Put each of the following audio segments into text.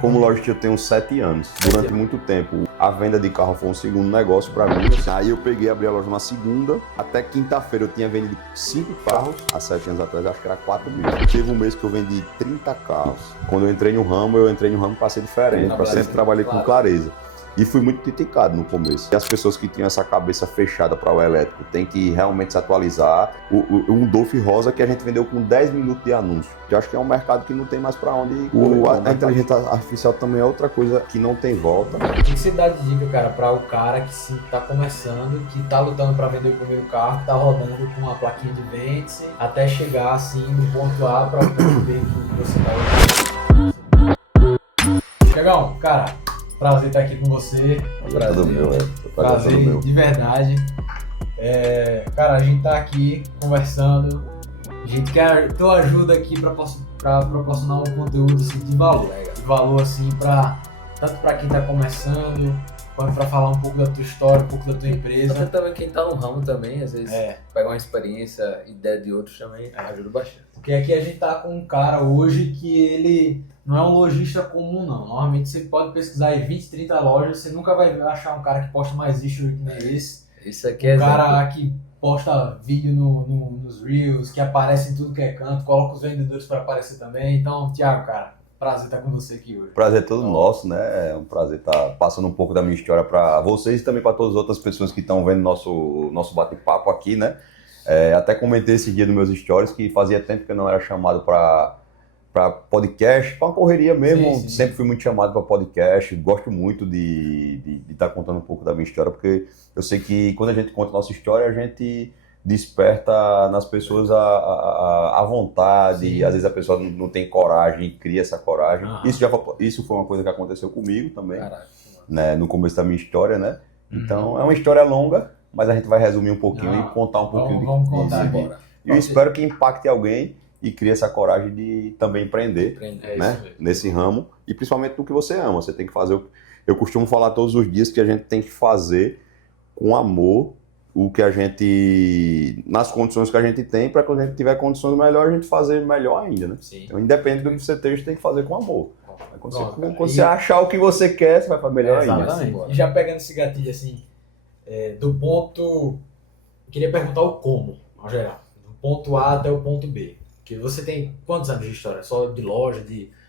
Como lojista eu tenho 7 anos. Durante muito tempo, a venda de carro foi um segundo negócio para mim. Aí eu peguei, abri a loja na segunda. Até quinta-feira eu tinha vendido 5 carros. Há 7 anos atrás, acho que era 4 mil. Teve um mês que eu vendi 30 carros. Quando eu entrei no ramo para ser diferente. Eu sempre trabalhei com clareza. E fui muito criticado no começo. E as pessoas que tinham essa cabeça fechada para o elétrico têm que realmente se atualizar. Um Dolph Rosa que a gente vendeu com 10 minutos de anúncio. Que eu acho que é um mercado que não tem mais para onde ir. A inteligência artificial também é outra coisa que não tem volta. O que você dá de dica, cara, para o cara que sim tá começando, que tá lutando para vender o primeiro carro, que tá rodando com uma plaquinha de vende até chegar assim no ponto A para o ponto B que você tá. Chegão, cara. Prazer estar aqui com você. Prazer de verdade. Cara, a gente tá aqui conversando. A gente quer tua ajuda aqui para proporcionar um conteúdo assim, de valor. De valor assim, tanto para quem tá começando, quanto para falar um pouco da tua história, um pouco da tua empresa. Até também quem tá no ramo também, às vezes pegar uma experiência, ideia de outros também ajuda bastante. Porque aqui a gente tá com um cara hoje que ele não é um lojista comum, não. Normalmente você pode pesquisar aí 20, 30 lojas, você nunca vai achar um cara que posta mais history que nem esse. Isso aqui é cara que posta vídeo nos Reels, que aparece em tudo que é canto, coloca os vendedores para aparecer também. Então, Thiago, cara, prazer estar com você aqui hoje. Prazer é todo nosso, né? É um prazer estar passando um pouco da minha história para vocês e também para todas as outras pessoas que estão vendo nosso bate-papo aqui, né? Até comentei esse dia nos meus stories que fazia tempo que eu não era chamado para podcast, para uma correria mesmo. Sim. Sempre fui muito chamado para podcast. Gosto muito de estar contando um pouco da minha história, porque eu sei que quando a gente conta a nossa história, a gente desperta nas pessoas a vontade. Sim. Às vezes a pessoa não tem coragem e cria essa coragem. Isso foi uma coisa que aconteceu comigo também. Caraca, né? No começo da minha história, né? Então é uma história longa, mas a gente vai resumir um pouquinho e contar um pouquinho vamos contar agora. E eu espero que impacte alguém e crie essa coragem de também empreender, né? Nesse ramo, e principalmente do que você ama. Você tem que fazer. Eu costumo falar todos os dias que a gente tem que fazer com amor o que a gente, nas condições que a gente tem, para quando a gente tiver condições melhores, a gente fazer melhor ainda, né? Sim. Então, independente do que você esteja, você tem que fazer com amor. Quando você achar o que você quer, você vai fazer melhor ainda. Exatamente. E já pegando esse gatilho assim, do ponto... Eu queria perguntar o como, no geral. Do ponto A até o ponto B. Que você tem quantos anos de história? Só de loja,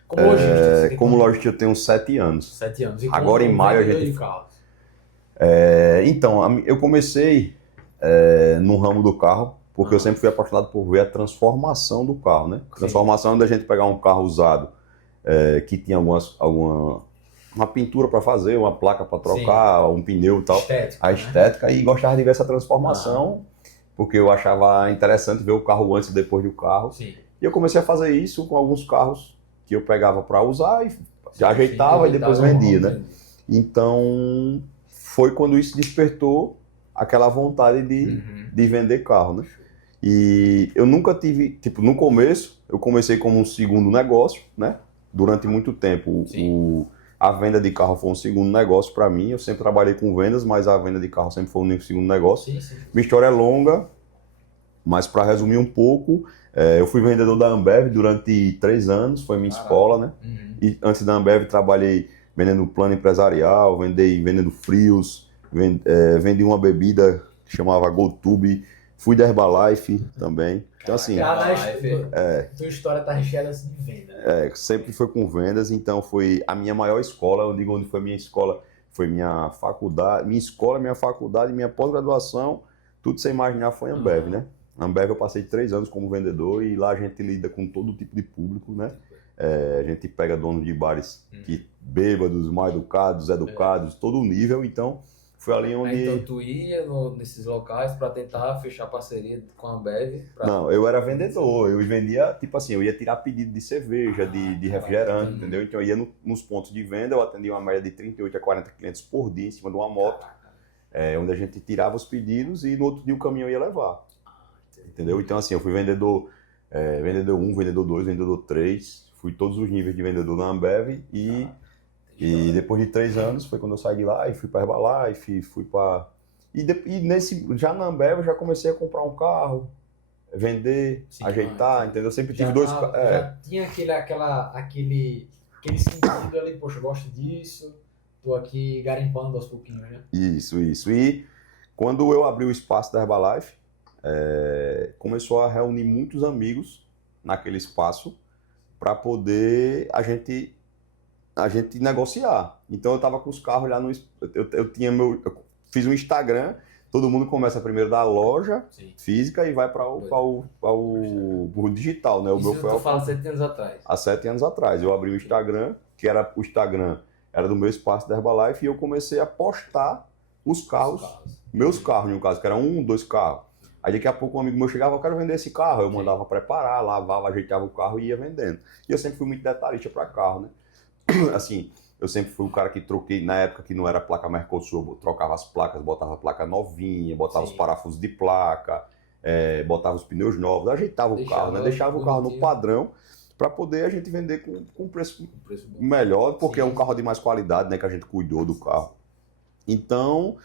Como lojista? Como lojista eu tenho 7 anos. 7 anos. E agora em maio a gente... Então, eu comecei no ramo do carro, porque eu sempre fui apaixonado por ver a transformação do carro, né? Transformação da gente pegar um carro usado que tinha uma pintura para fazer, uma placa para trocar, um pneu e tal. A estética, né? E gostava de ver essa transformação, porque eu achava interessante ver o carro antes e depois do carro. Sim. E eu comecei a fazer isso com alguns carros que eu pegava para usar e ajeitava e depois vendia, né? Então, foi quando isso despertou aquela vontade de vender carro, né? E eu nunca tive, no começo, eu comecei como um segundo negócio, né? Durante muito tempo, a venda de carro foi um segundo negócio para mim. Eu sempre trabalhei com vendas, mas a venda de carro sempre foi um segundo negócio. Sim. Minha história é longa, mas para resumir um pouco, eu fui vendedor da Ambev durante 3 anos, foi minha escola, né? E antes da Ambev trabalhei vendendo plano empresarial, vendendo frios, vendi uma bebida que chamava GoTube, fui da Herbalife também. Então assim, tua história tá recheada assim de venda. Sempre foi com vendas, então foi a minha maior escola. Eu digo onde foi minha escola, foi minha faculdade, minha faculdade, minha pós-graduação, tudo sem imaginar foi Ambev, né? Ambev eu passei 3 anos como vendedor e lá a gente lida com todo tipo de público, né? A gente pega donos de bares que bêbados, mal educados, educados, todo o nível, então foi ali onde... Então tu ia nesses locais para tentar fechar parceria com a Ambev? Não, eu era vendedor, eu vendia, eu ia tirar pedido de cerveja, de refrigerante, entendeu? Então eu ia nos pontos de venda, eu atendia uma média de 38 a 40 clientes por dia em cima de uma moto, onde a gente tirava os pedidos e no outro dia o caminhão ia levar, entendeu? Então assim, eu fui vendedor 1, vendedor 2, vendedor 3, fui todos os níveis de vendedor na Ambev e depois de 3 anos foi quando eu saí de lá e fui para Herbalife, fui para... já na Ambev eu já comecei a comprar um carro, vender, ajeitar, entendeu? Eu sempre tive 2 carros. Já tinha aquele aquele sentido ali, poxa, eu gosto disso, tô aqui garimpando aos pouquinhos, né? Isso. E quando eu abri o espaço da Herbalife, começou a reunir muitos amigos naquele espaço para poder a gente negociar. Então eu tava com os carros lá no... Eu fiz um Instagram, todo mundo começa primeiro da loja física e vai para o digital, né? O meu foi... Eu falo 7 anos atrás. Há 7 anos atrás. Eu abri o Instagram, o Instagram era do meu espaço da Herbalife, e eu comecei a postar os carros, meus carros, no caso, que era 1, 2 carros. Aí daqui a pouco um amigo meu chegava, eu quero vender esse carro. Eu mandava preparar, lavava, ajeitava o carro e ia vendendo. E eu sempre fui muito detalhista para carro, né? Assim, eu sempre fui o cara que troquei, na época que não era placa Mercosul, eu trocava as placas, botava a placa novinha, botava os parafusos de placa, botava os pneus novos, ajeitava o carro, né? Deixava o carro no padrão para poder a gente vender com preço melhor, porque é um carro de mais qualidade, né? Que a gente cuidou do carro. Então,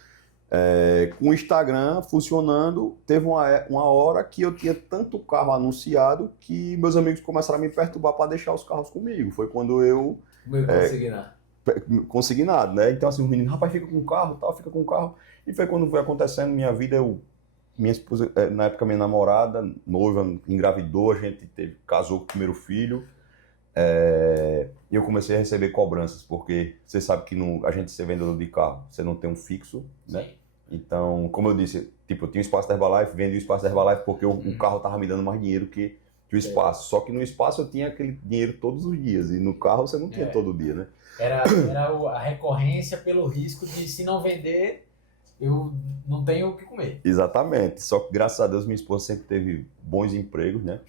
com o Instagram funcionando, teve uma hora que eu tinha tanto carro anunciado que meus amigos começaram a me perturbar para deixar os carros comigo. Foi quando eu... Consignado, né? Então, assim, os meninos, rapaz, fica com o carro, tal, fica com o carro. E foi quando foi acontecendo minha vida, minha esposa, na época minha namorada, noiva, engravidou, a gente casou com o primeiro filho. E eu comecei a receber cobranças, porque você sabe que a gente ser vendedor de carro, você não tem um fixo, né? Sim. Então, como eu disse, tipo, eu tinha o espaço da Herbalife, vendi o espaço da Herbalife porque o carro tava me dando mais dinheiro que o espaço. Só que no espaço eu tinha aquele dinheiro todos os dias, e no carro você não tinha todo dia, né? Era a recorrência pelo risco de, se não vender, eu não tenho o que comer. Exatamente. Só que, graças a Deus, minha esposa sempre teve bons empregos, né?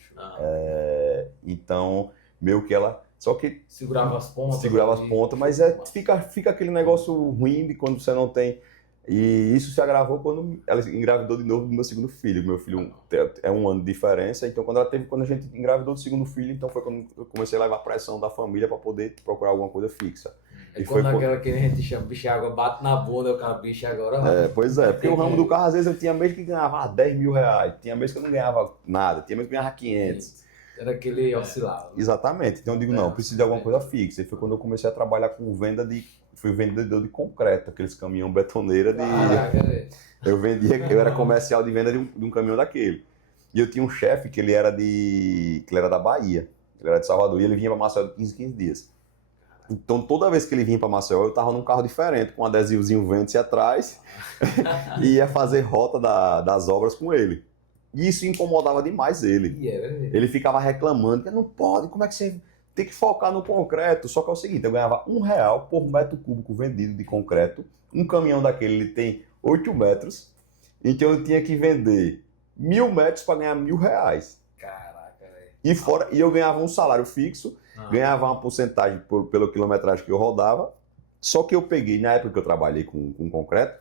Então, meio que ela... Só que... Segurava as pontas. Mas fica aquele negócio ruim de quando você não tem... E isso se agravou quando ela engravidou de novo do meu segundo filho. Meu filho é 1 ano de diferença, então quando a gente engravidou do segundo filho, então foi quando eu comecei a levar pressão da família para poder procurar alguma coisa fixa. E quando aquela que a gente chama bicho água bate na bunda, eu cara, bicho agora... Pois é, porque o ramo do carro, às vezes eu tinha mês que ganhava 10 mil reais, tinha mês que eu não ganhava nada, tinha mês que ganhava 500. Era aquele oscilado. Exatamente, então eu digo, não, preciso de alguma coisa fixa. E foi quando eu comecei a trabalhar com fui vendedor de concreto, aqueles caminhão betoneira de... Eu era comercial de venda de um caminhão daquele. E eu tinha um chefe que ele era da Bahia, ele era de Salvador, e ele vinha para Maceió de 15 dias. Então toda vez que ele vinha para Maceió, eu tava num carro diferente, com um adesivozinho Vence atrás, e ia fazer rota das obras com ele. E isso incomodava demais ele. Ele ficava reclamando, que não pode, como é que você... Tem que focar no concreto. Só que é o seguinte, eu ganhava R$1 por metro cúbico vendido de concreto. Um caminhão daquele, ele tem 8 metros. Então eu tinha que vender 1.000 metros para ganhar R$1.000. Caraca, velho. E eu ganhava um salário fixo, ganhava uma porcentagem pela quilometragem que eu rodava. Só que eu peguei, na época que eu trabalhei com concreto,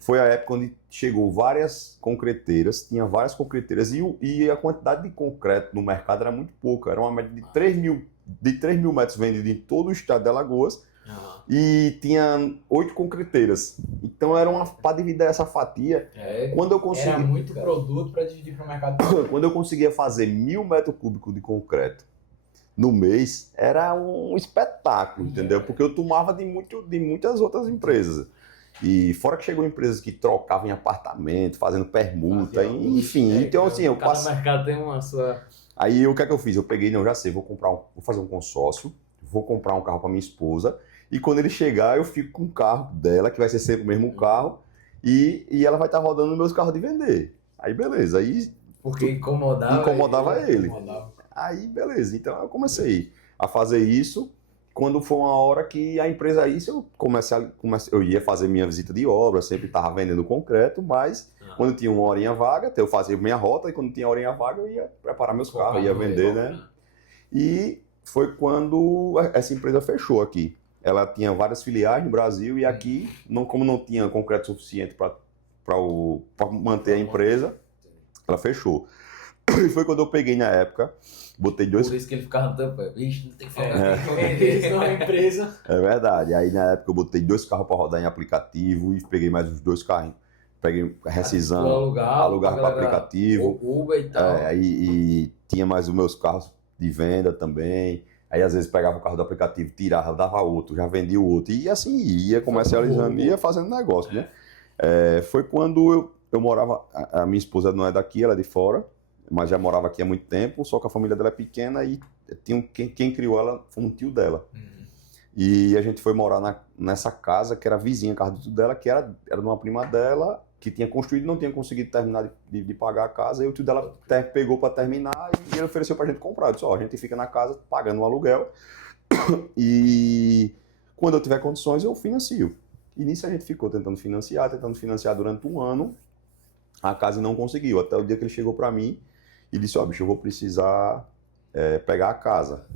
foi a época onde chegou várias concreteiras, tinha várias concreteiras, e a quantidade de concreto no mercado era muito pouca. Era uma média de 3 mil metros vendidos em todo o estado de Alagoas, e tinha 8 concreteiras. Então era para dividir essa fatia. Quando eu consegui, era muito produto para dividir para o mercado. Quando eu conseguia fazer 1.000 metros cúbicos de concreto no mês, era um espetáculo, entendeu? Porque eu tomava de muitas outras empresas. E fora que chegou empresas que trocavam em apartamento, fazendo permuta, enfim. Então, assim, eu passei... Cada mercado tem uma sua... Aí, o que é que eu fiz? Eu peguei, não, já sei, vou fazer um consórcio, vou comprar um carro para minha esposa, e quando ele chegar, eu fico com o carro dela, que vai ser sempre o mesmo carro, e ela vai estar rodando nos meus carros de vender. Aí, beleza. Aí, porque incomodava ele. Aí, beleza. Então, eu comecei a fazer isso. Quando foi uma hora que a empresa eu ia fazer minha visita de obra, sempre estava vendendo concreto, mas quando tinha uma horinha vaga, eu fazia minha rota, e quando tinha horinha vaga, eu ia preparar meus carros, ia vender, né? E foi quando essa empresa fechou aqui. Ela tinha várias filiais no Brasil, e aqui, como não tinha concreto suficiente para manter a empresa, ela fechou. E foi quando eu peguei na época, botei 2... Por isso que ele ficava tampando. Vixe, não tem que falar isso não é empresa. É verdade. Aí na época eu botei 2 carros para rodar em aplicativo e peguei mais uns 2 carros. Peguei rescisão, alugar para aplicativo. Uber e tal. E tinha mais os meus carros de venda também. Aí às vezes pegava o carro do aplicativo, tirava, dava outro, já vendia o outro. E assim ia comercializando, ia fazendo negócio, né? Foi quando eu morava, a minha esposa não é daqui, ela é de fora, mas já morava aqui há muito tempo, só que a família dela é pequena e quem criou ela foi um tio dela. E a gente foi morar nessa casa que era vizinha, a casa do tio dela, que era de uma prima dela, que tinha construído e não tinha conseguido terminar de pagar a casa, e o tio dela pegou para terminar e ele ofereceu para a gente comprar. Eu disse, a gente fica na casa pagando um aluguel e quando eu tiver condições eu financio. E nisso a gente ficou tentando financiar durante um ano, a casa não conseguiu, até o dia que ele chegou para mim e disse, bicho, eu vou precisar pegar a casa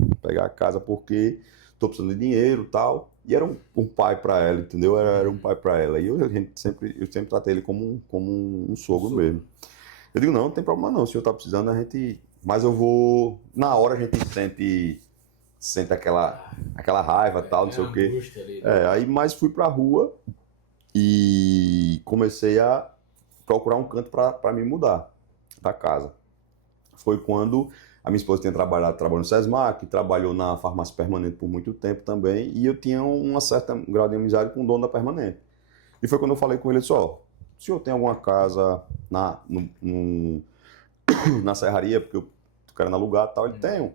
porque estou precisando de dinheiro e tal. E era um pai para ela, entendeu? Era um pai para ela. E eu sempre tratei ele como um sogro mesmo. Eu digo, não tem problema não, se o senhor está precisando, mas eu vou... Na hora a gente sente aquela raiva e tal, não sei o quê. Aí mais fui pra rua e comecei a procurar um canto para me mudar da casa. Foi quando a minha esposa trabalhou no Sesmac, trabalhou na farmácia Permanente por muito tempo também, e eu tinha um certo grau de amizade com o dono da Permanente. E foi quando eu falei com ele, disse, o senhor tem alguma casa na serraria, porque eu tô querendo alugar e tal? Ele, tenho.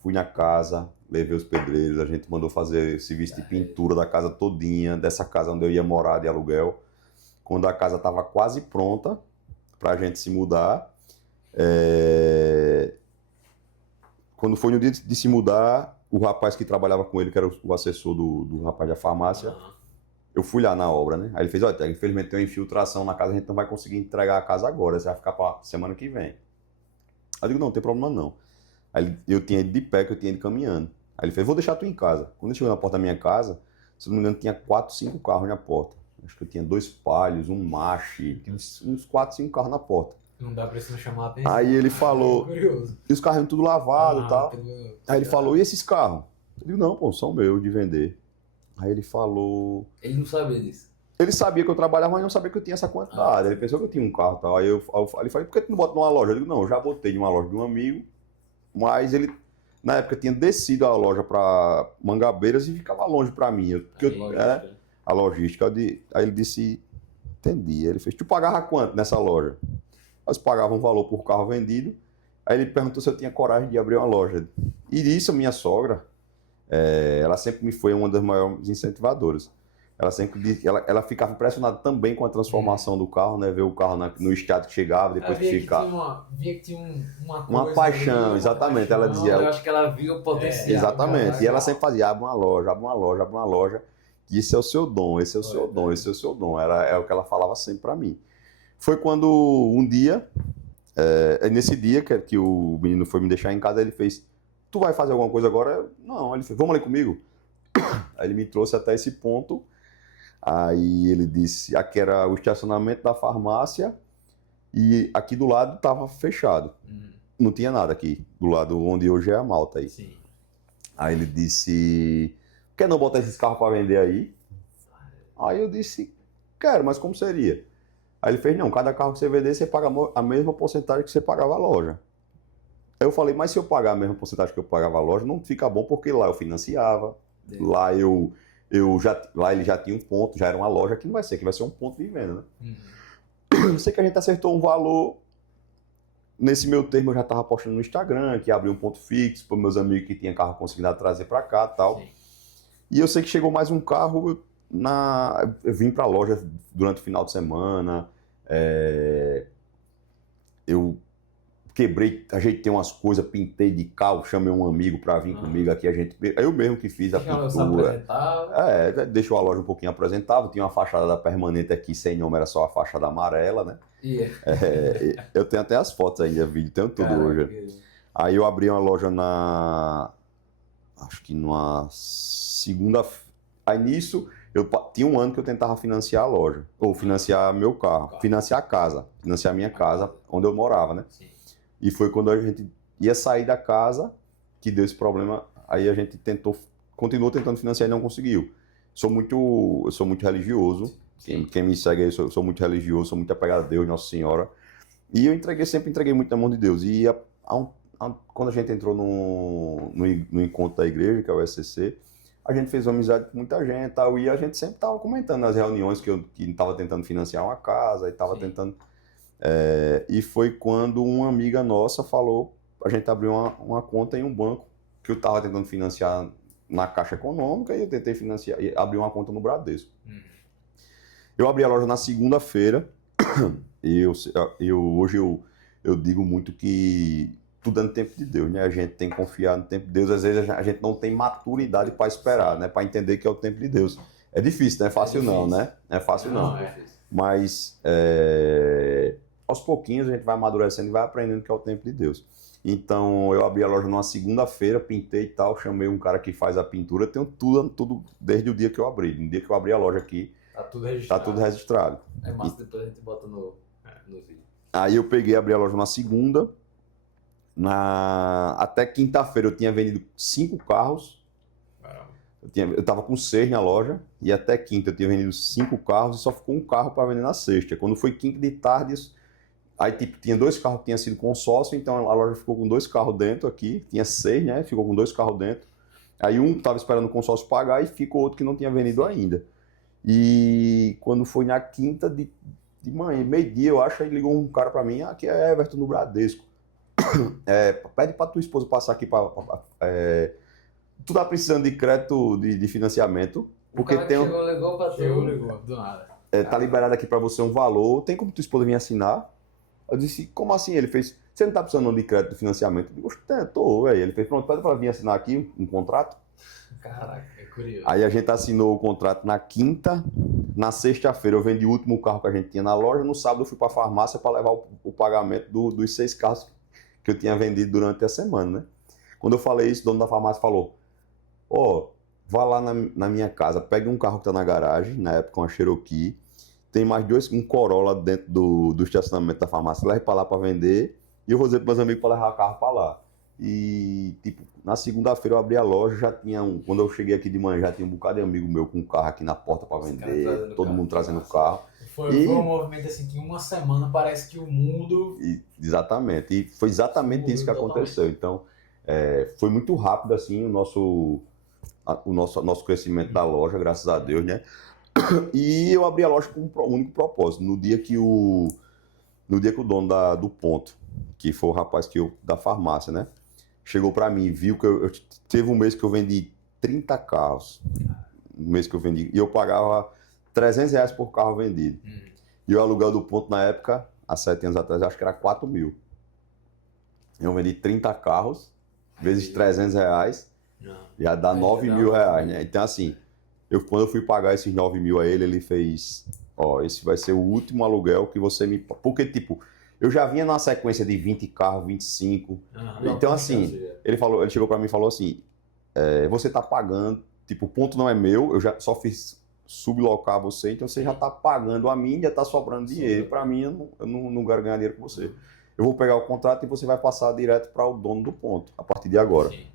Fui na casa, levei os pedreiros, a gente mandou fazer serviço de pintura da casa todinha, dessa casa onde eu ia morar de aluguel. Quando a casa estava quase pronta pra gente se mudar, quando foi no dia de se mudar, o rapaz que trabalhava com ele, que era o assessor do rapaz da farmácia, eu fui lá na obra, né? Aí ele fez, infelizmente tem uma infiltração na casa, a gente não vai conseguir entregar a casa agora, você vai ficar pra semana que vem. Aí eu digo, não tem problema não. Aí eu tinha ido de pé, que eu tinha ido caminhando. Aí ele fez, vou deixar tu em casa. Quando ele chegou na porta da minha casa, se não me engano, tinha 4, 5 carros na porta. Acho que eu tinha 2 Palhos, um Machi, tinha uns 4, 5 carros na porta. Não dá pra isso não chamar a atenção. Aí ele falou, e os carros tudo lavado e tal. Aí ele falou, e esses carros? Eu digo, não, pô, são meus de vender. Aí ele falou... Ele não sabia disso? Ele sabia que eu trabalhava, mas não sabia que eu tinha essa quantidade. Ele pensou que eu tinha um carro e tal. Aí ele falou, por que tu não bota numa loja? Eu digo, não, eu já botei numa loja de um amigo, mas ele, na época, tinha descido a loja para Mangabeiras e ficava longe para mim. A logística. Aí ele disse, entendi. Ele fez, tu pagava quanto nessa loja? Nós pagava um valor por carro vendido. Aí ele perguntou se eu tinha coragem de abrir uma loja. E isso, minha sogra, ela sempre me foi uma das maiores incentivadoras. Ela sempre ela ficava impressionada também com a transformação do carro, né? Ver o carro no estado que chegava, depois que ficava. Via que tinha uma paixão, exatamente. Paixão. Ela dizia. Eu acho que ela viu o potencial. Exatamente. E ela sempre fazia, abre uma loja. Que esse é o seu dom, esse é o seu dom, esse é o seu dom. É o que ela falava sempre pra mim. Foi quando um dia, nesse dia que o menino foi me deixar em casa, ele fez, tu vai fazer alguma coisa agora? Não, ele fez, vamos ali comigo. Aí ele me trouxe até esse ponto. Aí ele disse, aqui era o estacionamento da farmácia e aqui do lado estava fechado. Não tinha nada aqui, do lado onde hoje é a Malta aí. Sim. Aí ele disse, quer não botar esses carros para vender aí? Aí eu disse, quero, mas como seria? Aí ele fez, não, cada carro que você vender, você paga a mesma porcentagem que você pagava a loja. Aí eu falei, mas se eu pagar a mesma porcentagem que eu pagava a loja, não fica bom, porque lá eu financiava, lá lá ele já tinha um ponto, já era uma loja, que não vai ser, que vai ser um ponto de venda, né? Eu sei que a gente acertou um valor, nesse meu termo eu já estava postando no Instagram, que abriu um ponto fixo para meus amigos que tinham carro consignado trazer para cá e tal. Sim. E eu sei que chegou mais um carro, eu vim para a loja durante o final de semana, eu quebrei, ajeitei umas coisas, pintei de cal, chamei um amigo para vir comigo aqui, eu mesmo que fiz a pintura. Deixou a loja um pouquinho apresentável, tinha uma fachada da Permanente aqui, sem nome, era só a fachada amarela, né? Eu tenho até as fotos ainda, vídeo, tenho tudo hoje. Aí eu abri uma loja acho que numa segunda, aí nisso, tinha um ano que eu tentava financiar a loja, ou financiar meu carro, financiar a casa, financiar a minha casa, onde eu morava, né? Sim. E foi quando a gente ia sair da casa que deu esse problema. Aí a gente continuou tentando financiar e não conseguiu. Eu sou muito religioso. Quem me segue aí, eu sou muito religioso, sou muito apegado a Deus, Nossa Senhora. E eu sempre entreguei muito na mão de Deus. E quando a gente entrou no encontro da igreja, que é o SCC, a gente fez uma amizade com muita gente e tal, e a gente sempre estava comentando nas reuniões que estava tentando financiar uma casa, e estava tentando... e foi quando uma amiga nossa falou, a gente abriu uma conta em um banco, que eu estava tentando financiar na Caixa Econômica, e eu tentei financiar, e abri uma conta no Bradesco. Eu abri a loja na segunda-feira, e hoje eu digo muito que tudo é no tempo de Deus, né? A gente tem que confiar no tempo de Deus. Às vezes a gente não tem maturidade para esperar, né? Para entender que é o tempo de Deus. É difícil, não é fácil não, né? Não é fácil não. Mas aos pouquinhos a gente vai amadurecendo e vai aprendendo que é o tempo de Deus. Então eu abri a loja numa segunda-feira, pintei e tal, chamei um cara que faz a pintura, tenho tudo desde o dia que eu abri. No dia que eu abri a loja aqui, tá tudo registrado. É massa, depois a gente bota no vídeo. Aí eu peguei, abri a loja na segunda. Até quinta-feira eu tinha vendido 5 carros. Eu tava com 6 na loja. E até quinta eu tinha vendido 5 carros e só ficou um carro para vender na sexta. Quando foi quinta de tarde, aí tipo, tinha 2 carros que tinham sido consórcio, então a loja ficou com 2 carros dentro aqui. Tinha 6, né? Ficou com 2 carros dentro. Aí um tava esperando o consórcio pagar e ficou outro que não tinha vendido ainda. E quando foi na quinta de manhã, meio-dia, eu acho, aí ligou um cara para mim, aqui é Everton do Bradesco. Pede para tua esposa passar aqui tu tá precisando de crédito de financiamento, porque tem ligou, do nada. Tá liberado aqui para você um valor, tem como tua esposa vir assinar? Eu disse, como assim? Ele fez, você não tá precisando de crédito de financiamento? Eu disse, tô, velho. Ele fez, pronto, pede para vir assinar aqui um contrato. Caraca, é curioso. Aí a gente assinou o contrato na quinta, na sexta-feira eu vendi o último carro que a gente tinha na loja, no sábado eu fui para a farmácia para levar o pagamento dos 6 carros que eu tinha vendido durante a semana, né? Quando eu falei isso, o dono da farmácia falou, vá lá na minha casa, pegue um carro que tá na garagem, na época uma Cherokee, tem mais um Corolla dentro do estacionamento da farmácia, leve para lá para vender, e eu vou dizer para meus amigos para levar o carro para lá. E, tipo, na segunda-feira eu abri a loja, já tinha quando eu cheguei aqui de manhã, já tinha um bocado de amigo meu com um carro aqui na porta para vender, todo mundo trazendo o carro. Foi um movimento assim que em uma semana parece que o mundo... Exatamente, e foi exatamente isso que aconteceu. Então, foi muito rápido assim o nosso crescimento da loja, graças a Deus, né? E eu abri a loja com um único propósito. No dia que o dono do ponto, que foi o rapaz da farmácia, né? Chegou para mim, viu que teve um mês que eu vendi 30 carros. Um mês que eu vendi. E eu pagava R$300 por carro vendido. E o aluguel do ponto na época, há 7 anos atrás, acho que era 4 mil. Eu vendi 30 carros, vezes R$300, já dá 9 mil reais, né? Então, assim, quando eu fui pagar esses 9 mil a ele fez, esse vai ser o último aluguel que você me... Porque, tipo, eu já vinha numa sequência de 20 carros, 25. Então, assim, ele chegou para mim e falou assim, você tá pagando, tipo, o ponto não é meu, eu já só fiz sublocar você, então você já tá pagando a mim, já tá sobrando dinheiro. Para mim, eu não quero ganhar dinheiro com você. Eu vou pegar o contrato e você vai passar direto para o dono do ponto, a partir de agora. Sim.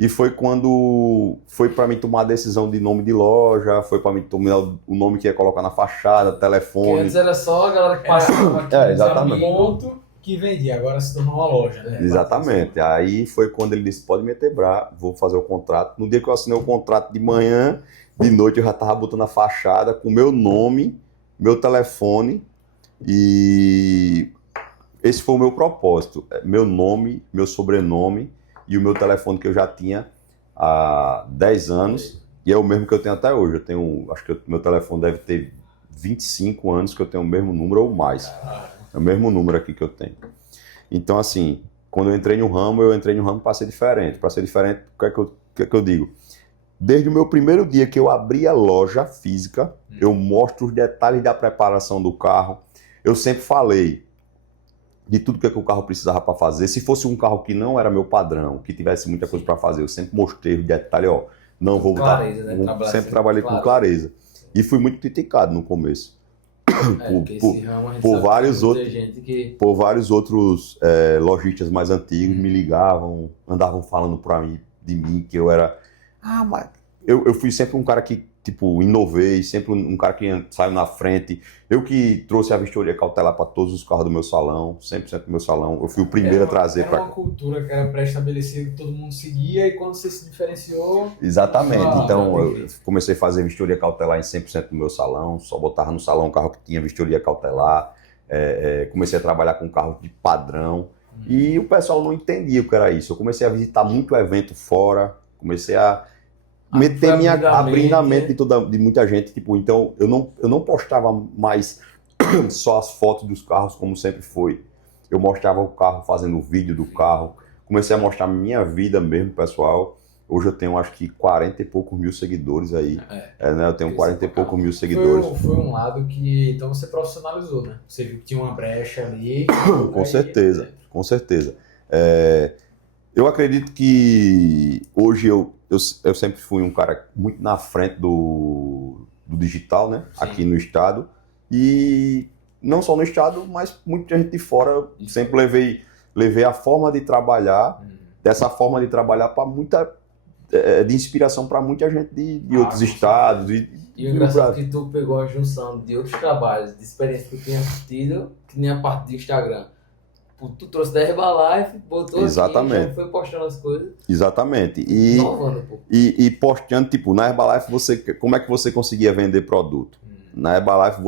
E foi quando foi para mim tomar a decisão de nome de loja, foi para mim tomar o nome que ia colocar na fachada, telefone. Porque antes era só a galera que passava aqui, exatamente. Um ponto que vendia, agora se tornou uma loja, né? Exatamente. Aí foi quando ele disse, pode meter brá, vou fazer o contrato. No dia que eu assinei o contrato de manhã, de noite eu já estava botando a fachada com meu nome, meu telefone, e esse foi o meu propósito. Meu nome, meu sobrenome e o meu telefone que eu já tinha há 10 anos, e é o mesmo que eu tenho até hoje. Acho que meu telefone deve ter 25 anos que eu tenho o mesmo número ou mais. É o mesmo número aqui que eu tenho. Então, assim, quando eu entrei no ramo para ser diferente. Para ser diferente, o que é que eu digo? Desde o meu primeiro dia que eu abri a loja física, eu mostro os detalhes da preparação do carro. Eu sempre falei de tudo que o carro precisava para fazer. Se fosse um carro que não era meu padrão, que tivesse muita coisa para fazer, eu sempre mostrei os detalhes, não vou botar. Sempre trabalhei com clareza. E fui muito criticado no começo. Por vários outros lojistas mais antigos me ligavam, andavam falando para mim de mim que eu era... mas eu fui sempre um cara que tipo, inovei, sempre um cara que saiu na frente. Eu que trouxe a vistoria cautelar para todos os carros do meu salão, 100% do meu salão. Eu fui o primeiro a trazer para... Era uma cultura que era pré-estabelecida, que todo mundo seguia, e quando você se diferenciou... Exatamente. Então, eu comecei a fazer vistoria cautelar em 100% do meu salão, só botava no salão um carro que tinha vistoria cautelar. Comecei a trabalhar com carros de padrão. E o pessoal não entendia o que era isso. Eu comecei a visitar muito evento fora, comecei a abrir na mente de muita gente. Tipo, então, eu não postava mais só as fotos dos carros, como sempre foi. Eu mostrava o carro fazendo vídeo do carro. Comecei a mostrar minha vida mesmo, pessoal. Hoje eu tenho, acho que, 40 e poucos mil seguidores aí. Né? Eu tenho 40 e poucos mil seguidores. Foi um lado que, então, você profissionalizou, né? Você viu que tinha uma brecha ali. Com certeza, com certeza. Eu acredito que hoje eu sempre fui um cara muito na frente do digital, né? Sim. Aqui no estado. E não só no estado, mas muita gente de fora. Isso. Sempre levei a forma de trabalhar, dessa forma de trabalhar para muita... de inspiração para muita gente de outros estados. E o engraçado é que tu pegou a junção de outros trabalhos, de experiência que tu tinha tido, que nem a parte do Instagram. Tu trouxe da Herbalife, botou Exatamente. Aqui, já foi postando as coisas. Exatamente. E postando, tipo, na Herbalife, como é que você conseguia vender produto? Na Herbalife,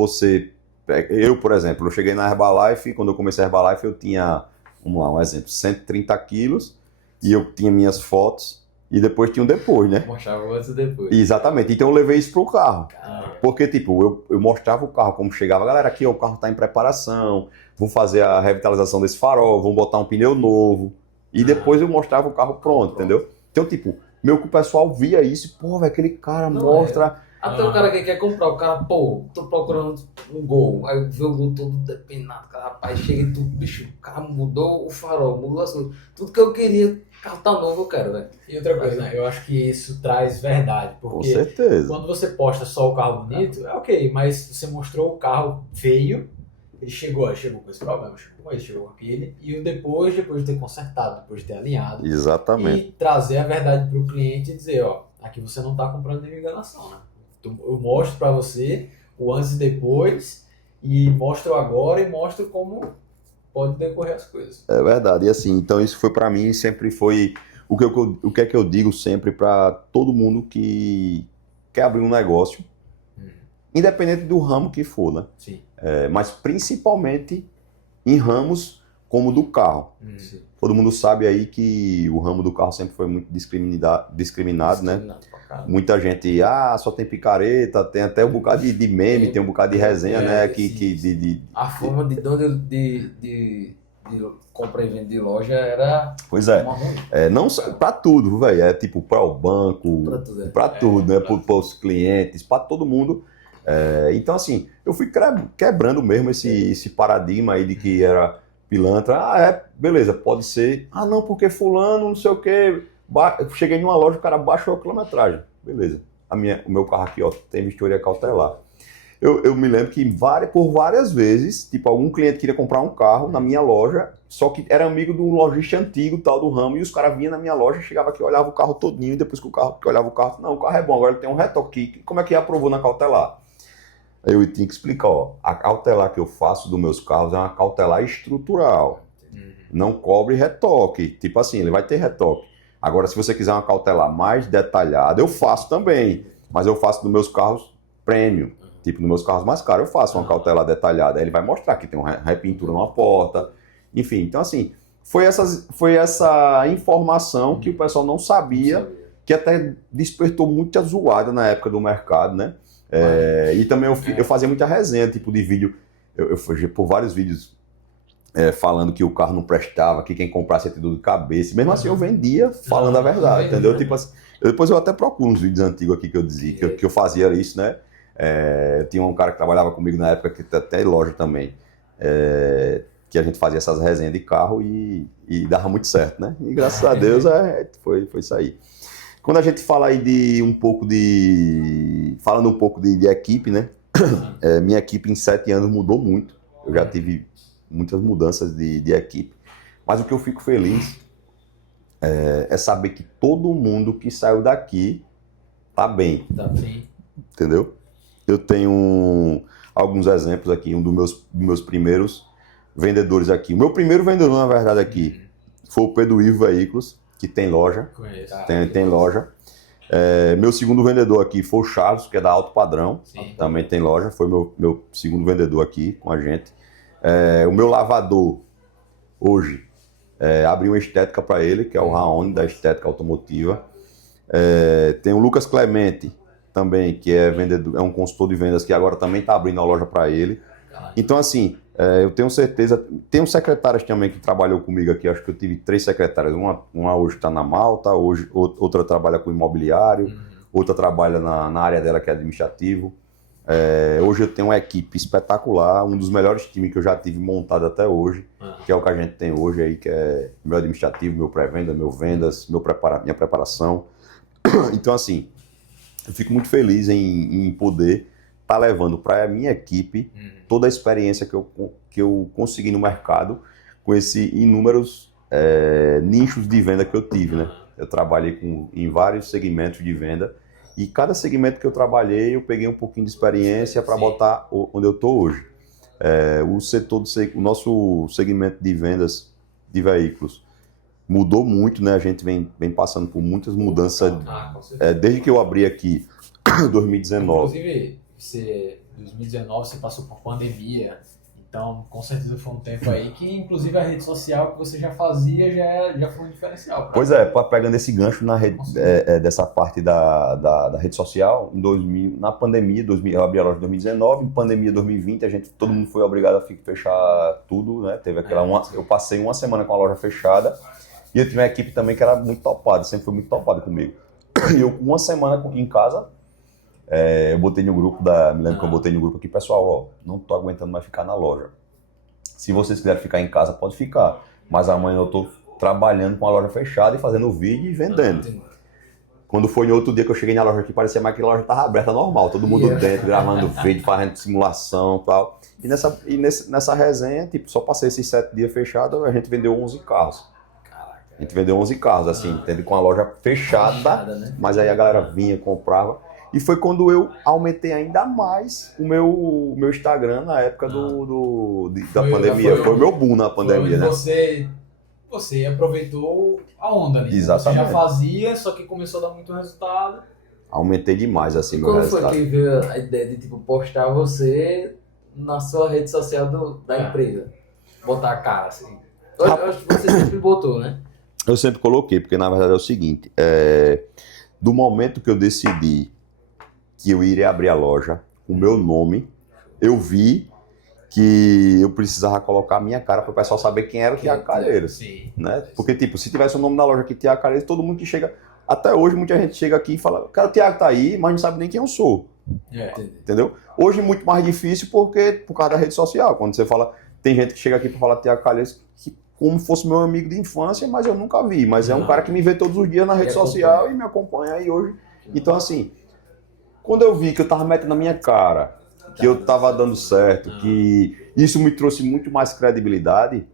eu, por exemplo, eu cheguei na Herbalife, quando eu comecei a Herbalife, eu tinha, vamos lá, um exemplo, 130 quilos, e eu tinha minhas fotos, e depois tinha um depois, né? Mostrava antes e depois. Exatamente. Então eu levei isso pro carro. Caramba. Porque, tipo, eu mostrava o carro como chegava. Galera, aqui ó, o carro tá em preparação. Vou fazer a revitalização desse farol. Vou botar um pneu novo. E depois eu mostrava o carro pronto, entendeu? Então, tipo, o pessoal via isso. Pô, velho, aquele cara mostra... Até o cara que quer comprar, o cara, pô, tô procurando um Gol. Aí vê o Gol todo depenado. Rapaz, chega e tu, bicho, o cara mudou o farol, mudou as coisas. Tudo que eu queria... O carro tá novo, eu quero, velho. E outra coisa, né? Eu acho que isso traz verdade. Porque com certeza. Quando você posta só o carro bonito, é ok, mas você mostrou o carro feio, ele chegou com esse problema, chegou com aquele, e o depois de ter consertado, depois de ter alinhado. Exatamente. E trazer a verdade pro cliente e dizer, ó, aqui você não tá comprando nenhuma enganação, né? Eu mostro pra você o antes e depois, e mostro agora e mostro como pode decorrer as coisas. É verdade, e assim, então isso foi para mim, sempre foi o que é que eu digo sempre para todo mundo que quer abrir um negócio, independente do ramo que for, né? Sim. Mas principalmente em ramos como o do carro. Sim. Todo mundo sabe aí que o ramo do carro sempre foi muito discriminado, né? Muita gente, só tem picareta, tem até um bocado de meme, tem um bocado de resenha, né? A forma de compra e venda de loja era... Pois é. Não para tudo, velho. É tipo para o banco, para tudo, né? Para os clientes, para todo mundo. Então, assim, eu fui quebrando mesmo esse paradigma aí de que era pilantra. Beleza, pode ser. Não, porque fulano, não sei o quê. Cheguei numa loja, o cara baixou a quilometragem. Beleza. O meu carro aqui, ó, tem vistoria cautelar. Eu me lembro que por várias vezes, tipo, algum cliente queria comprar um carro na minha loja, só que era amigo do lojista antigo, tal, do ramo, e os caras vinham na minha loja, chegava aqui, olhava o carro todinho, e depois que olhava o carro, não, o carro é bom, agora ele tem um retoque, como é que aprovou na cautelar? Aí eu tinha que explicar, ó, a cautelar que eu faço dos meus carros é uma cautelar estrutural, não cobre retoque, tipo assim, ele vai ter retoque. Agora, se você quiser uma cautelar mais detalhada, eu faço também, mas eu faço dos meus carros premium. Tipo, nos meus carros mais caros, eu faço uma cautelar detalhada. Aí ele vai mostrar que tem uma repintura numa porta. Enfim, então assim, foi essa informação que o pessoal não sabia, que até despertou muita zoada na época do mercado, né? E também eu fazia muita resenha, tipo de vídeo. Eu fugi por vários vídeos falando que o carro não prestava, que quem comprasse ia ter dor de cabeça. Mesmo assim, eu vendia falando a verdade, entendeu? Tipo assim, depois eu até procuro uns vídeos antigos aqui que eu dizia, que eu fazia isso, né? Tinha um cara que trabalhava comigo na época, que até em loja também, que a gente fazia essas resenhas de carro e dava muito certo, né? E graças a Deus foi isso aí. Quando a gente fala aí falando um pouco de equipe, né? Minha equipe em 7 anos mudou muito. Eu já tive muitas mudanças de equipe. Mas o que eu fico feliz é saber que todo mundo que saiu daqui tá bem. Tá bem. entendeu? Eu tenho alguns exemplos aqui, um dos meus primeiros vendedores aqui. O meu primeiro vendedor, na verdade, aqui foi o Pedro Ivo Veículos, que tem loja. Conheço. Tem loja. Meu segundo vendedor aqui foi o Charles, que é da Alto Padrão. Sim. Também tem loja. Foi meu segundo vendedor aqui com a gente. O meu lavador, hoje, abri uma estética para ele, que é o Raoni, da Estética Automotiva. Tem o Lucas Clemente, também, que é vendedor, é um consultor de vendas, que agora também está abrindo a loja para ele. Então, assim, eu tenho certeza... Tem secretárias também que trabalhou comigo aqui. Acho que eu tive 3 secretárias. Uma hoje está na Malta, outra trabalha com imobiliário, outra trabalha na área dela, que é administrativo. Hoje eu tenho uma equipe espetacular, um dos melhores times que eu já tive montado até hoje, que é o que a gente tem hoje aí, que é meu administrativo, meu pré-venda, meu vendas, minha preparação. Então, assim, eu fico muito feliz em poder estar levando para a minha equipe toda a experiência que eu consegui no mercado com esses inúmeros nichos de venda que eu tive, né? Eu trabalhei em vários segmentos de venda e cada segmento que eu trabalhei eu peguei um pouquinho de experiência para botar onde eu estou hoje. O nosso segmento de vendas de veículos mudou muito, né? A gente vem passando por muitas mudanças Com certeza. desde que eu abri aqui em 2019. Inclusive, 2019 você passou por pandemia, então com certeza foi um tempo aí que, inclusive, a rede social que você já fazia já foi um diferencial. Pois pegando esse gancho na rede, dessa parte da rede social, na pandemia, eu abri a loja em 2019, em pandemia 2020, todo mundo foi obrigado a fechar tudo, né? Teve eu passei uma semana com a loja fechada e eu tive uma equipe também que era muito topada, sempre foi muito topada comigo. E eu, com uma semana em casa, eu botei no grupo me lembro que eu botei no grupo aqui, pessoal, não tô aguentando mais ficar na loja. Se vocês quiserem ficar em casa, pode ficar. Mas amanhã eu tô trabalhando com a loja fechada e fazendo vídeo e vendendo. Quando foi no outro dia que eu cheguei na loja aqui, parecia mais que a loja tava aberta normal, todo mundo dentro, gravando vídeo, fazendo simulação e tal. E nessa resenha, só passei esses 7 dias fechados, a gente vendeu 11 carros. A gente vendeu 11 carros, assim, com a loja fechada, né? Mas aí a galera vinha, comprava. E foi quando eu aumentei ainda mais o meu Instagram na época da pandemia. Foi o meu boom na pandemia, né? Você aproveitou a onda, né? Exatamente. Você já fazia, só que começou a dar muito resultado. Aumentei demais, assim, meu Como resultado. foi que veio a ideia de postar você na sua rede social da empresa? Botar a cara, assim. Eu acho que você sempre botou, né? Eu sempre coloquei, porque na verdade é o seguinte, do momento que eu decidi que eu iria abrir a loja com o meu nome, eu vi que eu precisava colocar a minha cara para o pessoal saber quem era o Thiago Calheiros. Sim. Né? Porque, se tivesse o nome da loja aqui, Thiago Calheiros, todo mundo que chega... Até hoje, muita gente chega aqui e fala, cara, o Thiago tá aí, mas não sabe nem quem eu sou. Entendeu? Hoje é muito mais difícil por causa da rede social. Quando você fala... Tem gente que chega aqui para falar Thiago Calheiros como fosse meu amigo de infância, mas eu nunca vi. Mas é um cara que me vê todos os dias na rede social e me acompanha aí hoje. Então, assim, quando eu vi que eu tava metendo na minha cara, que eu tava dando certo, que isso me trouxe muito mais credibilidade,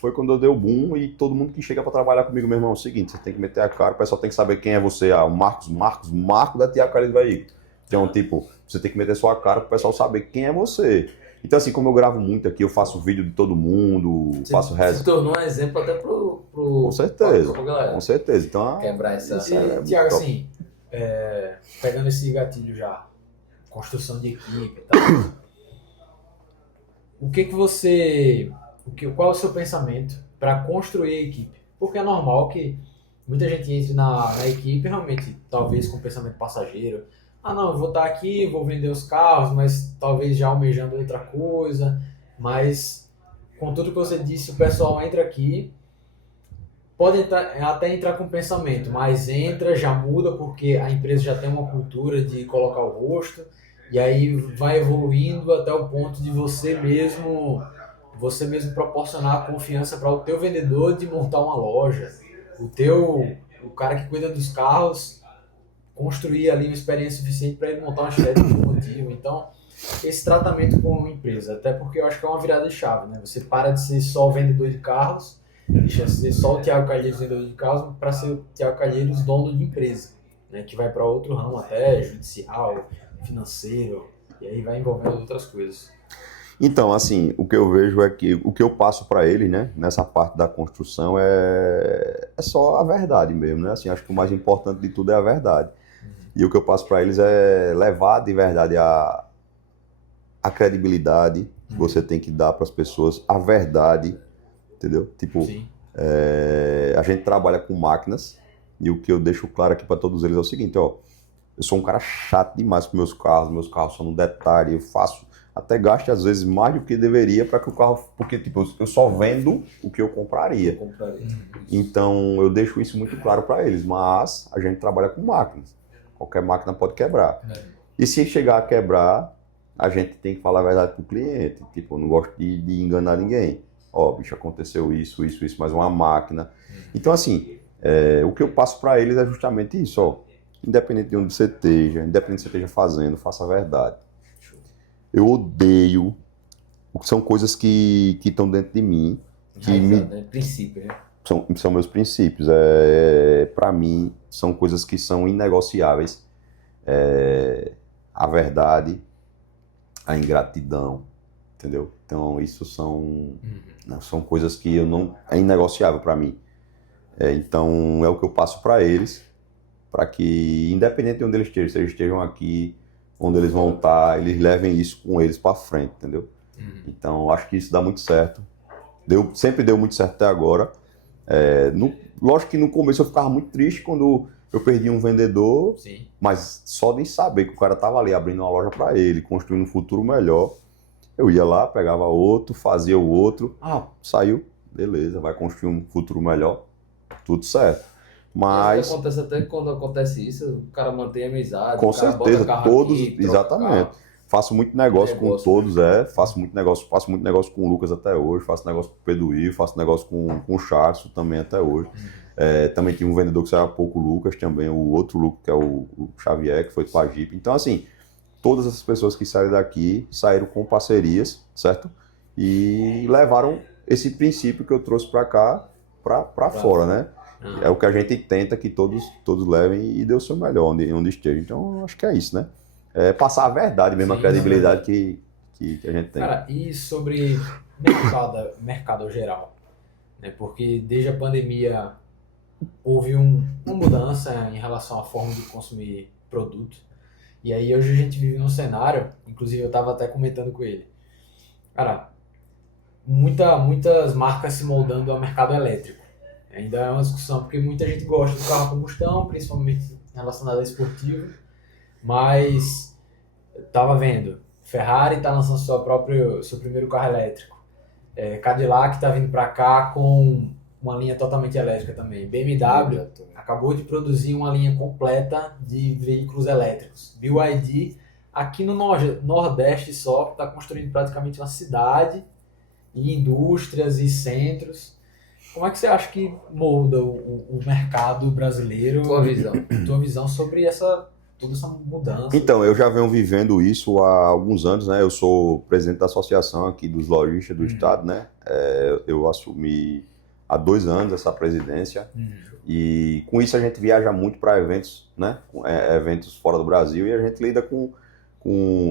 foi quando eu dei o boom e todo mundo que chega para trabalhar comigo, meu irmão, é o seguinte, você tem que meter a cara, o pessoal tem que saber quem é você, o Marco da Thiago Calheiros Veículos. Então, você tem que meter sua cara para o pessoal saber quem é você. Então, assim, como eu gravo muito aqui, eu faço vídeo de todo mundo, faço Se tornou um exemplo até pro Com certeza, galera. com certeza. Então, quebrar essa... Thiago, assim, pegando esse gatilho já, construção de equipe e tal, qual é o seu pensamento para construir a equipe? Porque é normal que muita gente entre na equipe realmente, talvez com pensamento passageiro. Não, eu vou estar aqui, vou vender os carros, mas talvez já almejando outra coisa. Mas, com tudo que você disse, o pessoal entra aqui, pode até entrar com pensamento, mas entra, já muda, porque a empresa já tem uma cultura de colocar o rosto, e aí vai evoluindo até o ponto de você mesmo proporcionar a confiança para o teu vendedor de montar uma loja, o cara que cuida dos carros, construir ali uma experiência suficiente para ele montar uma estética automotiva. Então, esse tratamento com a empresa, até porque eu acho que é uma virada de chave, né? Você para de ser só vendedor de carros, deixa de ser só o Thiago Calheiros vendedor de carros para ser o Thiago Calheiros dono de empresa, né? Que vai para outro ramo até judicial, financeiro, e aí vai envolvendo outras coisas. Então, assim, o que eu vejo é que o que eu passo para eles, né, nessa parte da construção é só a verdade mesmo, né? Assim, acho que o mais importante de tudo é a verdade. E o que eu passo para eles é levar de verdade a credibilidade que você tem que dar para as pessoas, a verdade, entendeu? Tipo, Sim. a gente trabalha com máquinas e o que eu deixo claro aqui para todos eles é o seguinte, ó, eu sou um cara chato demais com meus carros são no detalhe, eu faço até gasto às vezes mais do que deveria para que o carro, porque tipo, eu só vendo o que eu compraria. Então eu deixo isso muito claro para eles, mas a gente trabalha com máquinas. Qualquer máquina pode quebrar. E se chegar a quebrar, a gente tem que falar a verdade pro cliente. Tipo, eu não gosto de enganar ninguém. Ó, bicho, aconteceu isso, mas uma máquina. Então, assim, o que eu passo para eles é justamente isso, ó. Independente de onde você esteja, independente do que você esteja fazendo, faça a verdade. Eu odeio, são coisas que estão dentro de mim, Princípio, né? são meus princípios. Para mim, são coisas que são inegociáveis. A verdade, a ingratidão, entendeu? Então, isso são coisas que é inegociável para mim. Então, é o que eu passo para eles, para que, independente de onde eles estejam, se eles estejam aqui, onde eles vão estar, eles levem isso com eles para frente, entendeu? Então, acho que isso dá muito certo. Sempre deu muito certo até agora. Lógico que no começo eu ficava muito triste quando eu perdi um vendedor, Sim. mas só de saber que o cara estava ali abrindo uma loja para ele, construindo um futuro melhor, eu ia lá, pegava outro, fazia o outro, saiu, beleza, vai construir um futuro melhor, tudo certo. Mas acontece até quando acontece isso, o cara mantém a amizade, com o cara certeza, bota carro todos, aqui, troca exatamente. carro. Faço muito negócio com Negócio. todos, faço muito negócio com o Lucas até hoje, faço negócio com o Pedro Ivo, faço negócio com o Charles também até hoje. Também tinha um vendedor que saiu há pouco, o Lucas também, o outro Lucas, que é o Xavier, que foi para a Jeep. Então, assim, todas essas pessoas que saíram daqui saíram com parcerias, certo? E levaram esse princípio que eu trouxe para cá, para fora, né? É o que a gente tenta que todos levem e dê o seu melhor onde esteja. Então, acho que é isso, né? Passar a verdade mesmo, a credibilidade que a gente tem. Cara, e sobre mercado geral? Né? Porque desde a pandemia houve uma mudança em relação à forma de consumir produto. E aí hoje a gente vive num cenário, inclusive eu estava até comentando com ele. Cara, muitas marcas se moldando ao mercado elétrico. Ainda é uma discussão, porque muita gente gosta do carro a combustão, principalmente relacionado a esportivo, mas estava vendo, Ferrari está lançando seu primeiro carro elétrico, Cadillac está vindo para cá com uma linha totalmente elétrica também, BMW acabou de produzir uma linha completa de veículos elétricos, BYD aqui no Nordeste só está construindo praticamente uma cidade e indústrias e centros. Como é que você acha que molda o mercado brasileiro? Tua visão sobre toda essa mudança? Então, eu já venho vivendo isso há alguns anos, né? Eu sou presidente da associação aqui dos lojistas do estado, né? Eu assumi há 2 anos essa presidência e com isso a gente viaja muito para eventos, né? Eventos fora do Brasil e a gente lida com